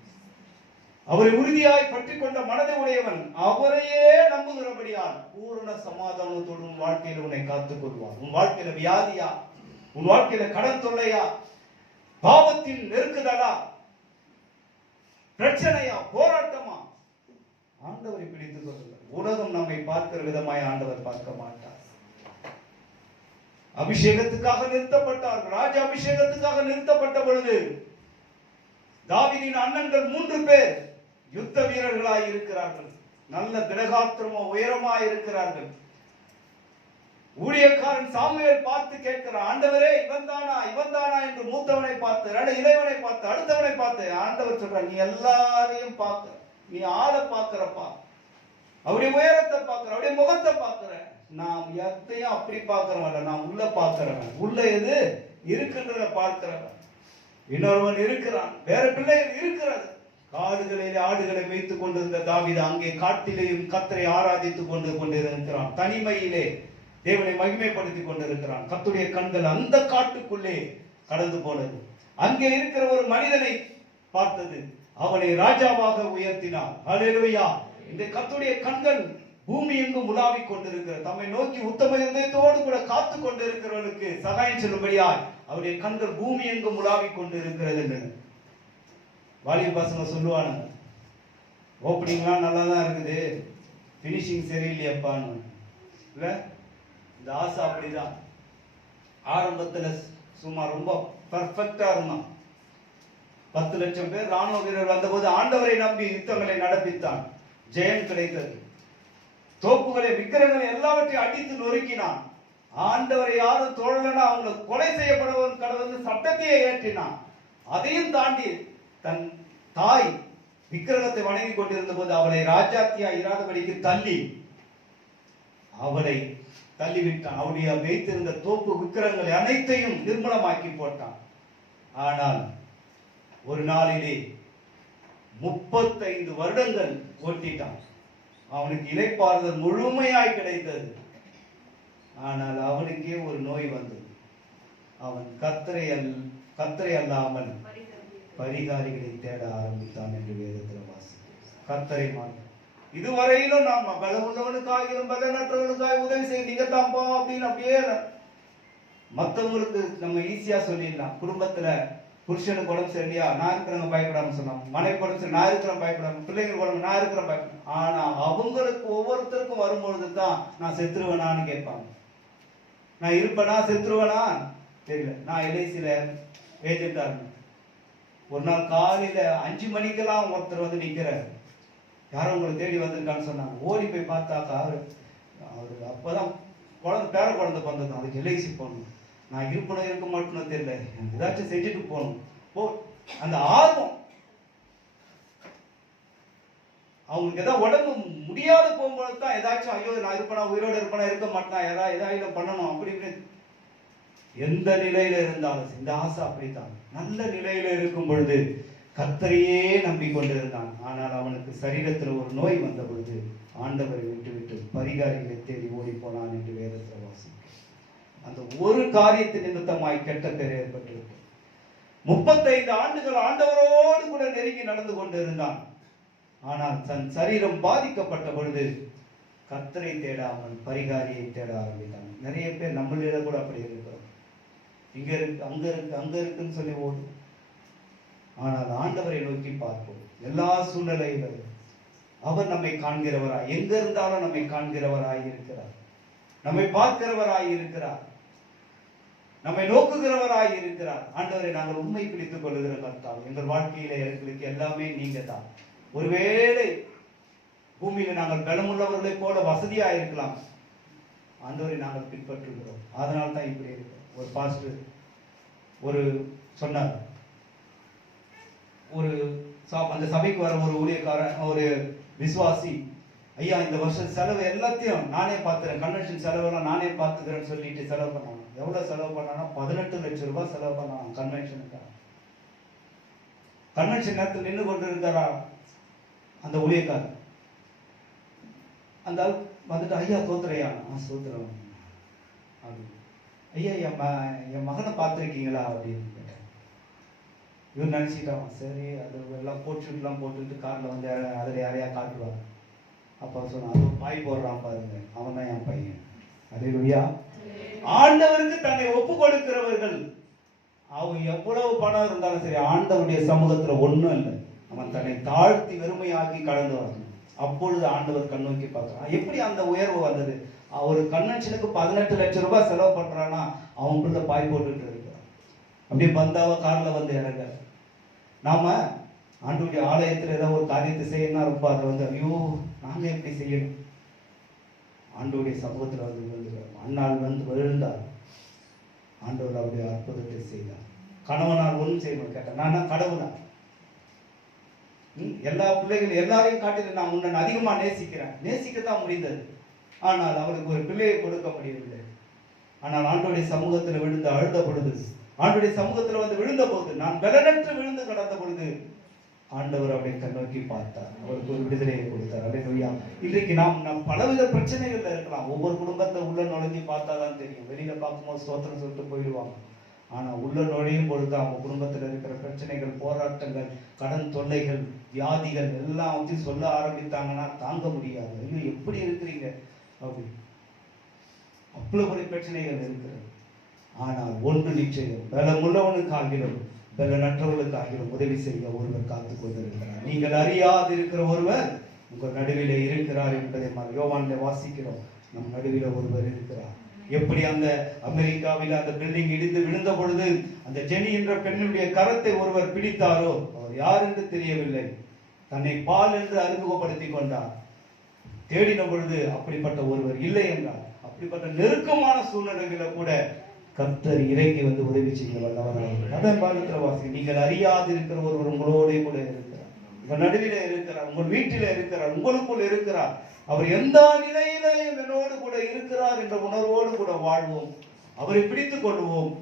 அவரை உறுதியாய் பற்றி கொண்ட மனதை உடையவன் அவரையே நம்புகிறபடியால் பூரண சமாதானத்தோடு உன் வாழ்க்கையில உன்னை காத்துக் கொள்வார். உன் வாழ்க்கையில வியாதியா, உன் வாழ்க்கையில கடன் தொல்லையா, பாவத்தின் நெருக்குதலா, பிரச்சனையா, போராட்டமா, ஆண்டவரை பிடித்துக் கொள்ளுங்கள். உலகம் நம்மை பார்க்கிற விதமாய் ஆண்டவர் பார்க்க மாட்டார். அபிஷேகத்துக்காக நிறுத்தப்பட்டார்கள். ராஜ அபிஷேகத்துக்காக நிறுத்தப்பட்ட பொழுது தாவீதின் அண்ணன்கள் 3 பேர் யுத்த வீரர்களாய் இருக்கிறார்கள். நல்ல திடகாத்திரமோ உயரமாய் இருக்கிறார்கள். ஊழியக்காரன் சாமுவேல் பார்த்து கேட்கிறான், ஆண்டவரே இவன் தானா என்று மூத்தவனை பார்த்து, இளையவனை பார்த்து, அடுத்தவனை பார்த்து ஆண்டவர் சொல்றார், நீ எல்லாரையும் பார்க்க, நீ ஆளை பார்க்கிறப்பா, அவருடைய உயரத்தை பார்க்கிற, அவருடைய முகத்தை பார்க்கிற, நாம் எத்தையும் அப்படி பார்க்கிறவன், நான் உள்ள பார்க்கிறவன், உள்ள எது இருக்கின்றத பார்க்கிறவன். இன்னொருவன் இருக்கிறான், வேற பிள்ளைகள் இருக்கிறது. காடுகளிலே ஆடுகளை வைத்துக் கொண்டிருந்த தாவீது அங்கே காட்டிலேயும் கர்த்தரை ஆராதித்துக் கொண்டிருக்கிறான். தனிமையிலே தேவனை மகிமைப்படுத்திக் கொண்டிருக்கிறான். கர்த்தருடைய கண்கள் அந்த காட்டுக்குள்ளே கடந்து போனது. அங்கே இருக்கிற ஒரு மனிதனை பார்த்தது, அவனை ராஜாவாக உயர்த்தினார். ஹல்லேலூயா. இந்த கர்த்தருடைய கண்கள் பூமி எங்கும் உலாவிக் கொண்டிருக்கிற, தம்மை நோக்கி உத்தம இதயத்தோடு கூட காத்து கொண்டிருக்கிறவர்களுக்கு சகாயம் சொல்லும்படியாய் அவருடைய கண்கள் பூமி எங்கும் உலாவிக் கொண்டிருக்கிறது என்று வாலிப பசங்க சொல்லுவானுங்க. ஓப்பனிங்லாம் நல்லா தான் இருக்குது, பினிஷிங் சரியில்லையப்பான்னு. இல்ல, இந்த ஆசை அப்படிதான். ஆரம்பத்துல சும்மா ரொம்ப பர்ஃபெக்டா இருந்தான். 10 லட்சம் பேர் ராணுவ வீரர் வந்தபோது ஆண்டவரை நம்பி யுத்தங்களை நடப்பித்தான். ஜெயம் கிடைத்தது. தோப்புகளை, விக்கிரங்களை எல்லாவற்றையும் அடித்து நொறுக்கினான். ஆண்டவரை யாரும் தோழலன்னா அவங்களை கொலை செய்யப்படுவன் கடவுள் சட்டத்தையே ஏற்றினான். அதையும் தாண்டி தன் தாய் விக்கிரகத்தை வணங்கி கொண்டிருந்த போது அவளை ராஜாத்தியா இராதபடிக்கு அவளை தள்ளிவிட்டான். அவளுடைய வைத்திருந்த தோப்பு விக்கிரகங்களை அனைத்தையும் நிர்மூலமாக்கி போட்டான். ஆனால் ஒரு நாளிலே 35 வருடங்கள் ஓட்டிட்டான். அவனுக்கு இளைப்பாறுதல் முழுமையாய் கிடைத்தது. ஆனால் அவனுக்கே ஒரு நோய் வந்தது. அவன் கர்த்தரை அல்லாமல் பரிகாரிகளை தேட ஆரம்பித்தான் என்று வேதத்தில் வாசிக்கிறோம். கர்த்தரை மாற்ற இதுவரையிலும் நாம் பலமுள்ளவனுக்காக பலனற்றவனுக்காக உதவி செய்ய நீங்க தான்ப்பா அப்படின்னு அப்படியே மற்றவங்களுக்கு நம்ம ஈஸியா சொல்லிடலாம். குடும்பத்துல புருஷனுக்கு உடம்பு சரியா, நான் இருக்கிறவங்க பயப்படாம சொல்லலாம். மனைவி உடம்பு சரி, நான் இருக்கிறேன் பயப்படாம. பிள்ளைங்க உடம்பு, நான் இருக்கிறேன் பயப்படாம. ஆனா அவங்களுக்கு ஒவ்வொருத்தருக்கும் வரும்பொழுது தான் நான் செத்துருவேனான்னு கேட்பாங்க. நான் இருப்பேனா செத்துருவேனா தெரியல. நான் எல்ஐசியில ஏஜென்டா இருந்தேன். ஒரு நாள் காலையில 5 மணிக்கெல்லாம் ஒருத்தர் வந்து நிக்கிறார். யாரும் உங்களை தேடி வந்திருக்கான்னு சொன்னாங்க. ஓடி போய் பார்த்தாக்கா அவரு அப்பதான் பேர குழந்தை பிறந்தது. அதுக்கு எல்ஐசி போகணும். நான் இருப்பனும் இருக்க மாட்டேன்னு தெரியல, ஏதாச்சும் செஞ்சுட்டு போகணும். அந்த ஆர்வம் அவங்களுக்கு ஏதாவது உடம்பு முடியாத போகும்போது தான் ஏதாச்சும் ஐயோ நான் இருப்பேனா, உயிரோடு இருப்பேனா, இருக்க மாட்டேனா, ஏதாவது பண்ணணும் அப்படின்னு. எந்த நிலையில இருந்தாலும் இந்த ஆசை அப்படித்தான். நல்ல நிலையில இருக்கும் பொழுது கர்த்தரையே நம்பிக்கொண்டிருந்தான். ஆனால் அவனுக்கு சரீரத்தில் ஒரு நோய் வந்த பொழுது ஆண்டவரை விட்டுவிட்டு பரிகாரிகளை தேடி ஓடி போனான் என்று வேதத்தில் வாசிக்கிறோம். அந்த ஒரு காரியத்தின் நிமித்தமாய் கெட்ட பேர் ஏற்பட்டிருக்கு. 35 ஆண்டுகள் ஆண்டவரோடு கூட நெருங்கி நடந்து கொண்டிருந்தான். ஆனால் தன் சரீரம் பாதிக்கப்பட்ட பொழுது கர்த்தரை தேடாமல் பரிகாரியை தேட ஆரம்பித்தான். நிறைய பேர் நம்மளிட கூட அப்படி இருக்கிறோம். இங்க இருக்கு, அங்க இருக்கு, அங்க இருக்குன்னு சொல்லி ஓடும். ஆனால் ஆண்டவரை நோக்கி பார்ப்போம். எல்லா சூழ்நிலையிலும் அவர் நம்மை காண்கிறவராய், எங்க இருந்தாலும் நம்மை காண்கிறவராய் இருக்கிறார், நம்மை பார்க்கிறவராய் இருக்கிறார், நம்மை நோக்குகிறவராய் இருக்கிறார். ஆண்டவரை நாங்கள் உண்மை பிடித்துக் கொள்ளுகிற கர்த்தாவே, எங்கள் வாழ்க்கையில எங்களுக்கு எல்லாமே நீங்க தான். ஒருவேளை பூமியில நாங்கள் பலமுள்ளவர்களை போல வசதியா இருக்கலாம், ஆண்டவரை நாங்கள் பின்பற்றுகிறோம். அதனால தான் இப்படி இருக்கிறோம். ஒரு பாஸ்டர் ஒரு சொன்னார், அந்த சபைக்கு வர ஒரு ஊழியக்காரன், ஒரு விசுவாசி, ஐயா இந்த வருஷம் செலவு எல்லாத்தையும் நானே பார்த்துறேன், கன்வென்ஷன் செலவெல்லாம் நானே பார்த்துக்கிறேன்னு சொல்லிட்டு செலவு பண்ணாங்க. எவ்வளவு செலவு பண்ணானா 18 லட்சம் ரூபாய் செலவு பண்ணாங்க கன்வென்ஷனுக்காக. கன்வென்ஷன் நேரத்தில் நின்று கொண்டு இருக்கிறா அந்த ஊழியக்காரன். அந்த வந்துட்டு ஐயா தோத்துறையா, சோத்துறேன் அப்படி. ஐயா என் மகனை பார்த்துருக்கீங்களா அப்படின்னு கேட்டேன். இவர் நினைச்சிட்டான், சரி அது எல்லாம் போட்டுலாம் போட்டுட்டு கார்ல வந்து அதில் யாரையா காட்டுவாங்க. அப்போ சொன்ன அது பாய் போடுறான் பாருங்க, அவன் தான் என் பையன். அல்லேலூயா. ஆண்டவருக்கு தன்னை ஒப்பு கொடுக்கிறவர்கள், அவன் எவ்வளவு பணம் இருந்தாலும் சரி ஆண்டவருடைய சமூகத்துல ஒண்ணும் இல்லை. அவன் தன்னை தாழ்த்தி வெறுமையாக்கி கடந்து வரணும். அப்பொழுது ஆண்டவர் கண்ணோக்கி பார்க்கிறான். எப்படி அந்த உயர்வு வந்தது? ஒரு கன்வென்ஷனுக்கு 18 லட்சம் ரூபாய் செலவு பண்றானா, அவனுக்குள்ள பாய் போட்டுட்டு இருக்கிறான். அப்படியே பந்தாவ கார்ல வந்து இறங்க. நாம ஆண்டவருடைய ஆலயத்துல ஏதாவது ஒரு காரியத்தை செய்யணும், ரொம்ப அதை வந்து ஐயோ நாங்க எப்படி செய்யணும்? ஆண்டவருடைய சமூகத்துல வந்து விழுந்துகிறார். அண்ணாள் வந்து விழுந்தார். ஆண்டவர் அவருடைய அற்புதத்தை செய்தார். கணவனால் ஒன்றும் செய்யணும் கேட்டேன். நான் கடவுளா? எல்லா பிள்ளைகள் எல்லாரையும் காட்டில நான் உன்னை அதிகமா நேசிக்கத்தான் முடிந்தது. ஆனால் அவருக்கு ஒரு பிள்ளையை கொடுக்க முடியவில்லை. ஆனால் ஆண்டவருடைய சமூகத்தில் விழுந்து அழுத பொழுது, ஆண்டவருடைய சமூகத்தில் வந்து விழுந்த போது, நான் பலனற்று விழுந்து கடந்த பொழுது ஆண்டவர் அவரை கண்ணோக்கி பார்த்தார். அவருக்கு ஒரு விடுதலையை கொடுத்தார். அல்லேலூயா. இன்றைக்கு நாம் பலவித பிரச்சனைகள்ல இருக்கலாம். ஒவ்வொரு குடும்பத்தை உள்ள நுழைஞ்சி பார்த்தாதான் தெரியும். வெளியில பார்க்கும்போது ஸ்தோத்திரம் சொல்லிட்டு போயிடுவாங்க. ஆனா உள்ள நுழையும் பொழுது அவங்க குடும்பத்தில் இருக்கிற பிரச்சனைகள், போராட்டங்கள், கடன் தொல்லைகள், வியாதிகள் எல்லாம் வந்து சொல்ல ஆரம்பித்தாங்கன்னா தாங்க முடியாது. ஐயோ எப்படி இருக்கிறீங்க அப்படி, அவ்வளவு பெரிய பிரச்சனைகள் இருக்கிறது. ஆனால் ஒன்று நிச்சயம், பலமுள்ளவனுக்கு ஆகிலும் பலனற்றவர்களுக்கு ஆகிலும் உதவி செய்ய ஒருவர் காத்துக் கொண்டிருக்கிறார். நீங்கள் அறியாது இருக்கிற ஒருவர் உங்கள் நடுவிலே இருக்கிறார் என்பதை யோவான்ல வாசிக்கிறோம். நம் நடுவில ஒருவர் இருக்கிறார். எப்படி அந்த அமெரிக்காவில் அந்த பில்டிங் இடிந்து விழுந்த பொழுது அந்த ஜெனி என்ற பெண்ணுடைய கரத்தை ஒருவர் பிடித்தாரோ, அவர் யார் என்று தெரியவில்லை, தன்னை பால் என்று அறிமுகப்படுத்திக் கொண்டார். தேடின பொழுது அப்படிப்பட்ட ஒருவர் இல்லை என்றார். அப்படிப்பட்ட நெருக்கமான சூழ்நிலைகளை கூட கர்த்தர் இறங்கி வந்து உதவி செய்ய வல்லவராக. அதான் பாகத்துல வாசி, நீங்கள் அறியாது இருக்கிற ஒருவர் உங்களோட கூட இருக்கிறார், உங்கள் நடுவில இருக்கிறார், உங்கள் வீட்டில இருக்கிறார், உங்களுக்குள் இருக்கிறார். அவர் எந்த நிலையிலையும் என்னோடு கூட இருக்கிறார் என்ற உணர்வோடு கூட வாழ்வோம், அவரை பிடித்துக் கொள்வோம்.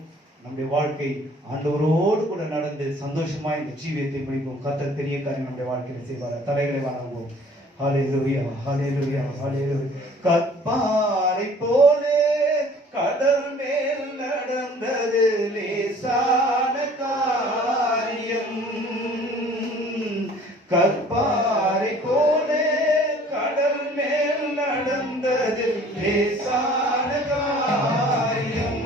நம்முடைய வாழ்க்கை ஆண்டவரோடு கூட நடந்து சந்தோஷமா இந்த ஜீவியத்தை முடிப்போம். கர்த்தர் பெரிய காரியம் நம்முடைய வாழ்க்கையில செய்வார். தலைகளை வணங்குவோம். ஹல்லேலூயா, ஹல்லேலூயா, ஹல்லேலூயா. கற்பாரை போலே கடல் மேல் நடந்தது லேசான காரியம். கற்பாரை போலே கடல் மேல் நடந்தது லேசான காரியம்.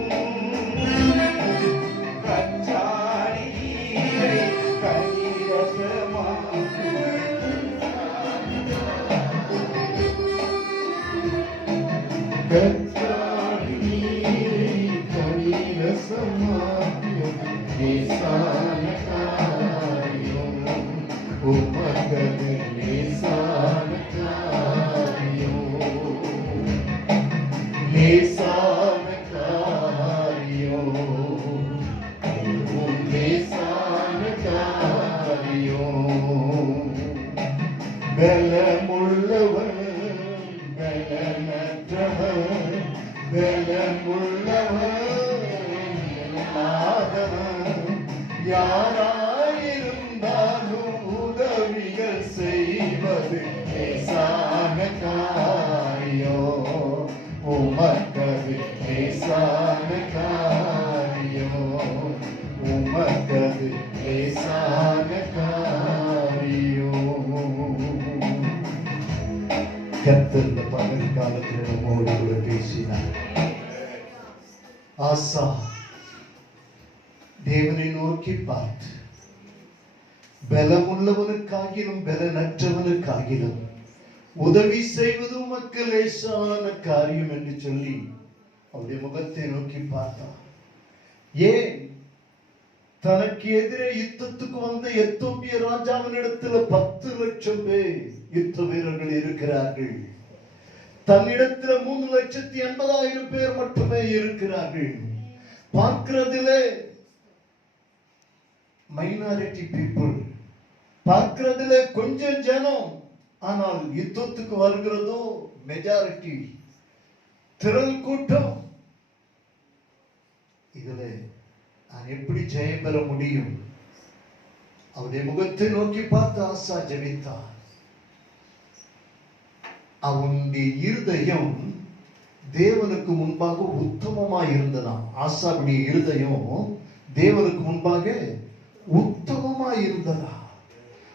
கச்சாடி நீரை கனிரசமா பலமுள்ளவன் பலனற்றவன் பலமுள்ளவன் யாராயிருந்தாலும் உதவிகள் செய்வது லேசான காரியம். உமக்கது லேசான காரியம், உமக்கது லேசான காரியம். கர்த்தர் இந்த பகல் காலத்தில் நம்மோடு கூட பேசினார். ஆசா தேவனை நோக்கி பார்த்து, பலமுள்ளவனுக்காகிலும் பலனற்றவனுக்காகிலும் உதவி செய்வது உமக்கு லேசான காரியம் என்று சொல்லி அவருடைய முகத்தை நோக்கி பார்த்தார். ஏன்? தனக்கு எதிரே யுத்தத்துக்கு வந்த எத்தோப்பிய ராஜாவினிடத்துல 10 லட்சம் பேர் யுத்த வீரர்கள் இருக்கிறார்கள். தன்னிடத்துல 3,80,000 பேர் மட்டுமே இருக்கிறார்கள். பார்க்கிறதிலே மைனாரிட்டி பீப்புள், பார்க்கிறதிலே கொஞ்சம் ஜனம், ஆனால் யுத்தத்துக்கு வருகிறதோ மெஜாரிட்டி, திரள் கூட்டம். இதுல நான் எப்படி ஜெயம் பெற முடியும்? அவருடைய முகத்தை நோக்கி பார்த்து ஆசா ஜெபித்தார். அவனுடைய இருதயம் தேவனுக்கு முன்பாக உத்தமமாய் இருந்ததாம். ஆசாவுடைய இருதயம் தேவனுக்கு முன்பாக உத்தமமாய் இருந்ததா.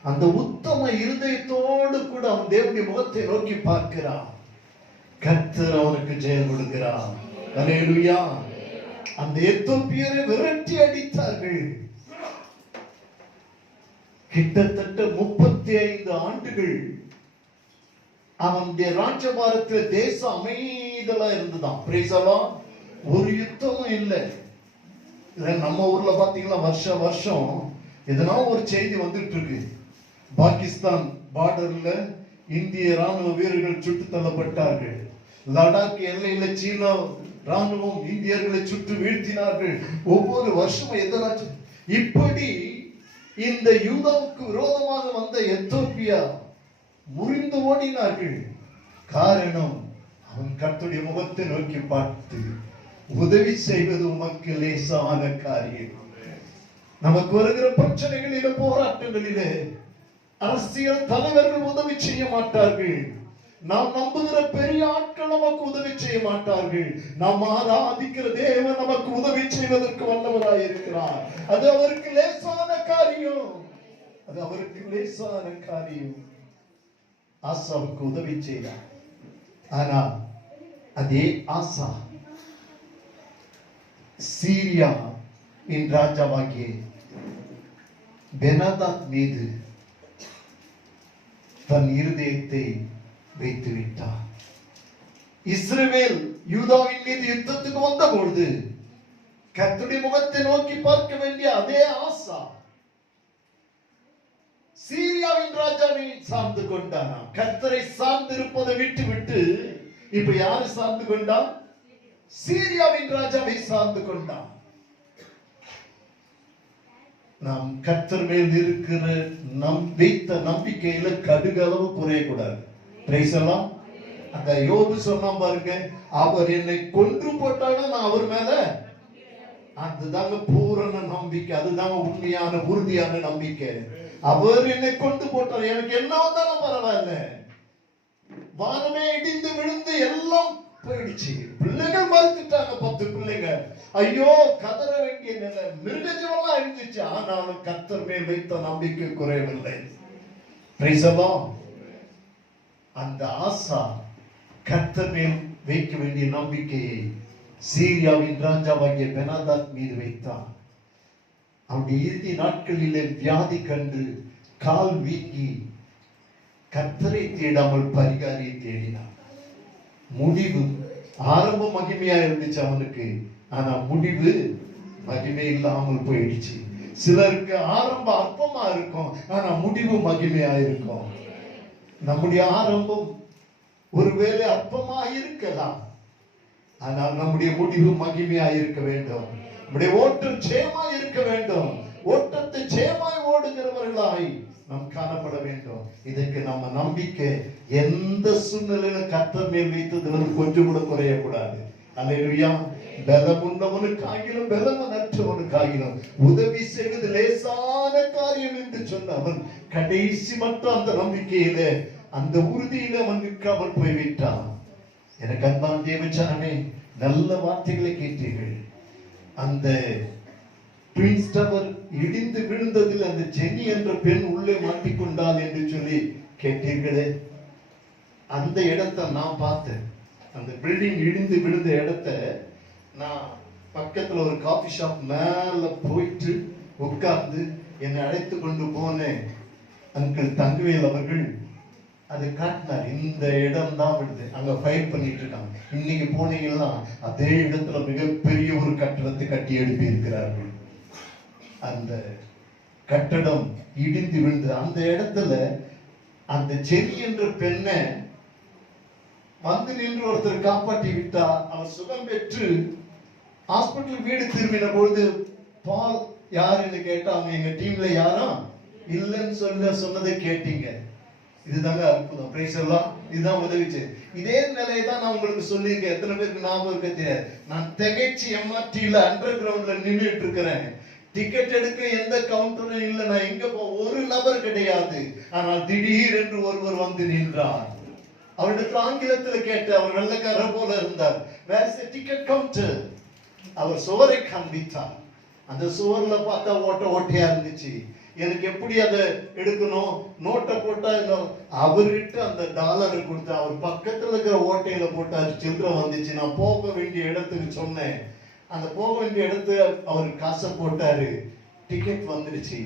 அந்த உத்தம இருதயத்தோடு கூட அவன் தேவனுடைய முகத்தை நோக்கி பார்க்கிறான். கர்த்தர் அவனுக்கு ஜெயம் கொடுக்கிறார். அல்லேலூயா. அந்த எத்தோப்பியரை விரட்டி அடித்தார்கள். கிட்டத்தட்ட 35 ஆண்டுகள் அவனுடைய ராஜ்யபாரத்தில் தேசம் அமைதலா இருந்துதான். ஒரு யுத்தமும் இல்லை. நம்ம ஊர்ல பாத்தீங்கன்னா வருஷம் எதனா ஒரு செய்தி வந்துட்டு இருக்கு. பாகிஸ்தான் பார்டர்ல இந்திய ராணுவ வீரர்கள் சுட்டு தள்ளப்பட்டார்கள். லடாக் எல்லையில சீனா ராணுவம் இந்தியர்களை சுட்டு வீழ்த்தினார்கள். ஒவ்வொரு வருஷமும் எதனாச்சு. இப்படி இந்த யூதாவுக்கு விரோதமாக வந்த எத்தோப்பியா முறிந்து ஓடினார்கள். காரணம், அவன் கர்த்தருடைய முகத்தை நோக்கி பார்த்து, உதவி செய்வது உமக்கு லேசான காரியம். நமக்கு வருகிற பிரச்சனைகளில, போராட்டங்களிலே அரசியல் தலைவர்கள் உதவி செய்ய மாட்டார்கள். நாம் நம்புகிற பெரிய ஆட்கள் நமக்கு உதவி செய்ய மாட்டார்கள். நாம் ஆராதிக்கிற தேவன் நமக்கு உதவி செய்வதற்கு வல்லவராய் இருக்கிறார். அது அவருக்கு லேசான காரியம். அது அவருக்கு லேசான காரியம். ஆசாவுக்கு உதவி செய்தார். ஆனால் அதே ஆசா சீரியா ராஜாவாகிய பெனாதாத் மீது தன் இருதயத்தை வைத்து விட்டார். இஸ்ரவேல் யூதாவின் மீது யுத்தத்துக்கு வந்த பொழுது கர்த்தருடைய முகத்தை நோக்கி பார்க்க வேண்டிய அதே ஆசா சீரியாவின் ராஜாவை சார்ந்து கொண்டானா. கர்த்தரை சார்ந்து இருப்பதை விட்டு விட்டு இப்ப யாரு சார்ந்து கொண்டான்? சீரியாவின் ராஜாவை சார்ந்து கொண்டான். நாம் கர்த்தர் மேல் இருக்கிற வைத்த நம்பிக்கையில கடுகளவு குறையக்கூடாது. பிரைஸ் எல்லாம். அந்த யோபு சொன்னா பாருங்க, அவர் என்னை கொன்று போட்டாலும் நான் அவர் மேல, அதுதாங்க பூரண நம்பிக்கை, அதுதாங்க உண்மையான உறுதியான நம்பிக்கை. அவர் என்னை கொண்டு போட்டார், எனக்கு என்ன வந்தாலும் பரவாயில்ல. வானமே இடிந்து விழுந்து எல்லாம் போயிடுச்சு, பிள்ளைகள் மறுத்துட்டாங்க, 10 பிள்ளைகள், ஐயோ கதற வேண்டிய நிலை, மிருகஜீவெல்லாம் அழிஞ்சிச்சு. ஆனாலும் கர்த்தர் மேல் வைத்த நம்பிக்கை குறையவில்லை. Praise the Lord. அந்த ஆசா கர்த்தர் மேல் வைக்க வேண்டிய நம்பிக்கையை சீரியாவின் ராஜாவாகிய பெனாதாத் மீது வைத்தான். அவருடைய இறுதி நாட்களிலே வியாதி கண்டு கால் வீங்கி கர்த்தரை தேடாமல் பரிகாரியை தேடினான். முடிவு ஆரம்பம் மகிமையா இருந்துச்சு அவனுக்கு, ஆனா முடிவு மகிமை இல்லாமல் போயிடுச்சு. சிலருக்கு ஆரம்பம் அற்பமா இருக்கும், ஆனா முடிவு மகிமையா இருக்கும். நம்முடைய ஆரம்பம் ஒருவேளை அற்பமா இருக்கலாம், ஆனால் நம்முடைய முடிவு மகிமையா இருக்க வேண்டும். நம்முடைய ஓட்டம் ஜெயமா இருக்க வேண்டும். ஓட்டத்தை ஜெயமாய் ஓடுகிறவர்களாய் நாம் காணப்பட வேண்டும். இதற்கு நம்ம நம்பிக்கை எந்த சூழ்நிலையில கர்த்தர் மேல் வைத்தது கொஞ்சம் கூட குறையக்கூடாது. அல்லேலூயா. பலமுள்ளவனுக்காகிலும் பலமற்றவனுக்காகிலும் உதவி செய்வது லேசான காரியம் என்று சொன்ன அவன் கடைசி மட்டும் அந்த நம்பிக்கையில, அந்த உறுதியில அவன் நிற்காமல் போய்விட்டான். எனக்கு அன்பான தேவஜனமே, நல்ல வார்த்தைகளை கேட்டீர்கள். அந்த ட்வின்ஸ் டவர் இடிந்து விழுந்ததில் அந்த ஜெனி என்ற பெண் உள்ளே மாட்டிக்கொண்டாள் என்று சொல்லி கேட்டீர்களே, அந்த இடத்தை நான் பார்த்தேன். அந்த பில்டிங் இடிந்து விழுந்த இடத்தை நான் பக்கத்துல ஒரு காபி ஷாப் மேல போயிட்டு உட்கார்ந்து என்னை அழைத்து கொண்டு போனேன். அங்கிள் தங்கவேல் அவர்கள் அதை காட்டினார். இந்த இடம் தான் விடுது, அங்க ஃபைட் பண்ணிட்டு இருக்காங்க. இன்னைக்கு போனீங்கன்னா அதே இடத்துல மிகப்பெரிய ஒரு கட்டடத்தை கட்டி எழுப்பி இருக்கிறார்கள். அந்த கட்டடம் இடிந்து விழுந்து அந்த இடத்துல அந்த ஜெனி என்ற பெண்ணை வந்து நின்று ஒருத்தர் காப்பாற்றி விட்டார். அவர் சுகம் பெற்று ஹாஸ்பிட்டல் வீடு திரும்பின பொழுது பால் யாருன்னு கேட்டாங்க. எங்க டீம்ல யாரும் இல்லைன்னு சொன்னதை கேட்டீங்க. இதுதாங்க அற்புதம். பிரைஸ் எல்லாம். இதுதான் உதவிச்சு. இதே நிலையை தான் நான் உங்களுக்கு சொல்லியிருக்கேன். எத்தனை பேருக்கு ஞாபகம் இருக்க தெரியாது. நான் திகைச்சு எம்ஆர்டில அண்டர் கிரவுண்ட்ல நின்றுட்டு இருக்கிறேன். டிக்கெட் எடுக்க எந்த கவுண்டரும் இல்லை. நான் எங்க ஒரு நபர் கிடையாது. ஆனால் திடீர் என்று ஒருவர் வந்து நின்றார். அவரிடத்துல ஆங்கிலத்துல கேட்டு, அவர் வெள்ளக்கார போல இருந்தார். Where is the ticket counter? அவர் சுவரை காண்பித்தார். அந்த சுவர்ல பார்த்தா ஓட்டையா இருந்துச்சு. எனக்கு எப்படி அதை எடுக்கணும், நோட்டை போட்டா அவர்கிட்ட அந்த டாலரை கொடுத்து அவர் பக்கத்துல இருக்கிற ஓட்டையில போட்டாரு. சில்லறை வந்துச்சு. நான் போக வேண்டிய இடத்துக்கு சொன்னேன். அந்த போக வேண்டிய இடத்து அவர் காசை போட்டாரு. டிக்கெட் வந்துருச்சு.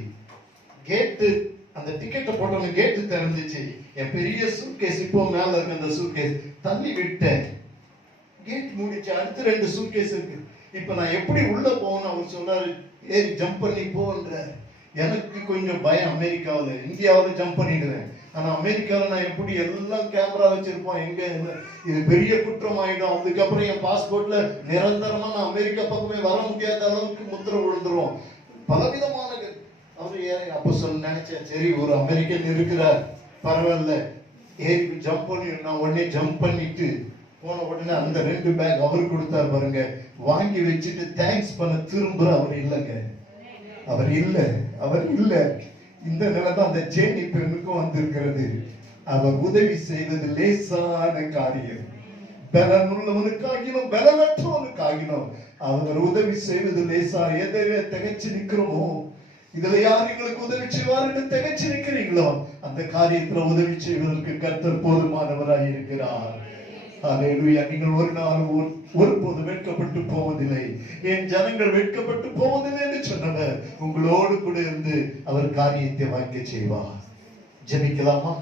கேட்டு அந்த டிக்கெட்டை போட்டோன்னு கேட்டு திறந்துச்சு. என் பெரிய சூட்கேஸ் இப்போ மேல இருக்கு. அந்த சூட்கேஸ் தள்ளி விட்டேன். கேட் மூடிச்சு. அடுத்து 2 சூட்கேஸ் இருக்கு. இப்ப நான் எப்படி உள்ள போகணும்? அவர் சொன்னாரு, ஏறி ஜம்ப் பண்ணி போன்ற. எனக்கு கொஞ்சம் பயம். அமெரிக்காவில், இந்தியாவில் ஜம்ப் பண்ணிடுவேன். ஆனா அமெரிக்காவில் நான் எப்படி எல்லாம் கேமரா வச்சிருப்போம். எங்க இது பெரிய குற்றம் ஆயிடும். அதுக்கப்புறம் என் பாஸ்போர்ட்ல நிரந்தரமா நான் அமெரிக்கா பக்கமே வர முடியாத அளவுக்கு முத்திரை விழுந்துரும். பலவிதமான அவரு ஏறி அப்போ நினைச்சேன், சரி ஒரு அமெரிக்கன் இருக்கிறார், பரவாயில்ல, ஏறி ஜம்ப் பண்ணி. நான் உடனே ஜம்ப் பண்ணிட்டு போன உடனே அந்த 2 பேக் அவர் கொடுத்தார் பாருங்க. வாங்கி வச்சுட்டு தேங்க்ஸ் பண்ண திரும்புற அவர் இல்லைங்க. அவர் இல்ல. இந்த நிலை தான் அந்த ஜெனி பெண்ணுக்கும் வந்திருக்கிறது. அவர் உதவி செய்வது லேசான காரியம். பலனுள்ளவனுக்காகினோம் பலனற்றவனுக்காகினோம் அவர் உதவி செய்வது லேசா. எதையே திகைச்சு நிக்கிறோமோ, இதுல யார் எங்களுக்கு உதவி செய்வார் திகைச்சு நிக்கிறீங்களோ, அந்த காரியத்துல உதவி செய்வதற்கு கர்த்தர் போதுமானவராய் இருக்கிறார். அல்லேலூயா. நீங்கள் ஒரு நாள் ஒருபோது வெட்கப்பட்டு போவதில்லை. என் ஜனங்கள் வெட்கப்பட்டு போவதில்லை என்று சொன்னவர் உங்களோடு கூட இருந்து அவர் காரியத்தை வாங்கி செய்வார். ஜெபிக்கலாமா?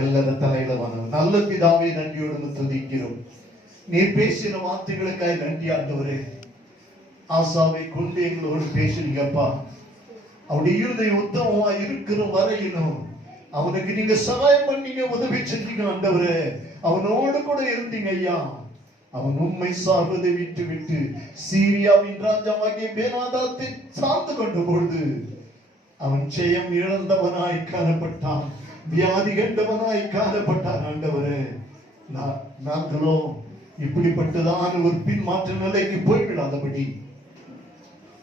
எல்லாரும் தலையில வந்தவர் நல்ல பிதாவை நன்றியோடு துதிக்கிறோம். நீர் பேசின வார்த்தைகளுக்காய் நன்றி ஆண்டவரே. ஆசாவை கொண்டு எங்களோடு பேசுறீங்கப்பா. அவருடைய இருதயம் உத்தமமா இருக்கிற வரையிலும் அவனுக்கு நீங்க சகாயம் பண்ணீங்க, உதவி செஞ்சீங்க ஆண்டவரே. அவனோடு கூட இருந்தீங்க ஐயா. அவன் உண்மை சார்வதை விட்டு விட்டு சீரியாவின் ராஜாவாகிய பெனாதாத்தை சார்ந்து கொண்ட பொழுது அவன் ஜெயம் இழந்தவனாய் காணப்பட்டான், வியாதி கண்டவனாய் காணப்பட்டான். ஆண்டவரே, நாங்களோ இப்படிப்பட்டதான ஒரு பின்மாற்ற நிலைக்கு போய்விடாதபடி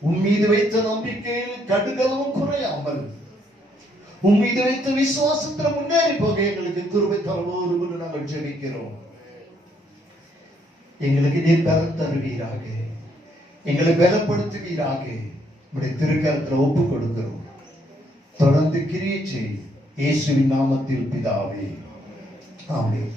உன் மீது வைத்த நம்பிக்கையில் கடுகளவும் குறையாமல் உன் மீது வைத்த விசுவாசத்தில் முன்னேறி போக எங்களுக்கு கிருபை தருவோம் நாங்கள் ஜெபிக்கிறோம். எங்களுக்கு நீர் பலம் தருவீராக, எங்களை பலப்படுத்துவீராக. உடைய திருக்கரத்தில் ஒப்பு கொடுக்கிறோம். தொடர்ந்து கிரியை செய். இயேசுவின் நாமத்தில் பிதாவே, ஆமென்.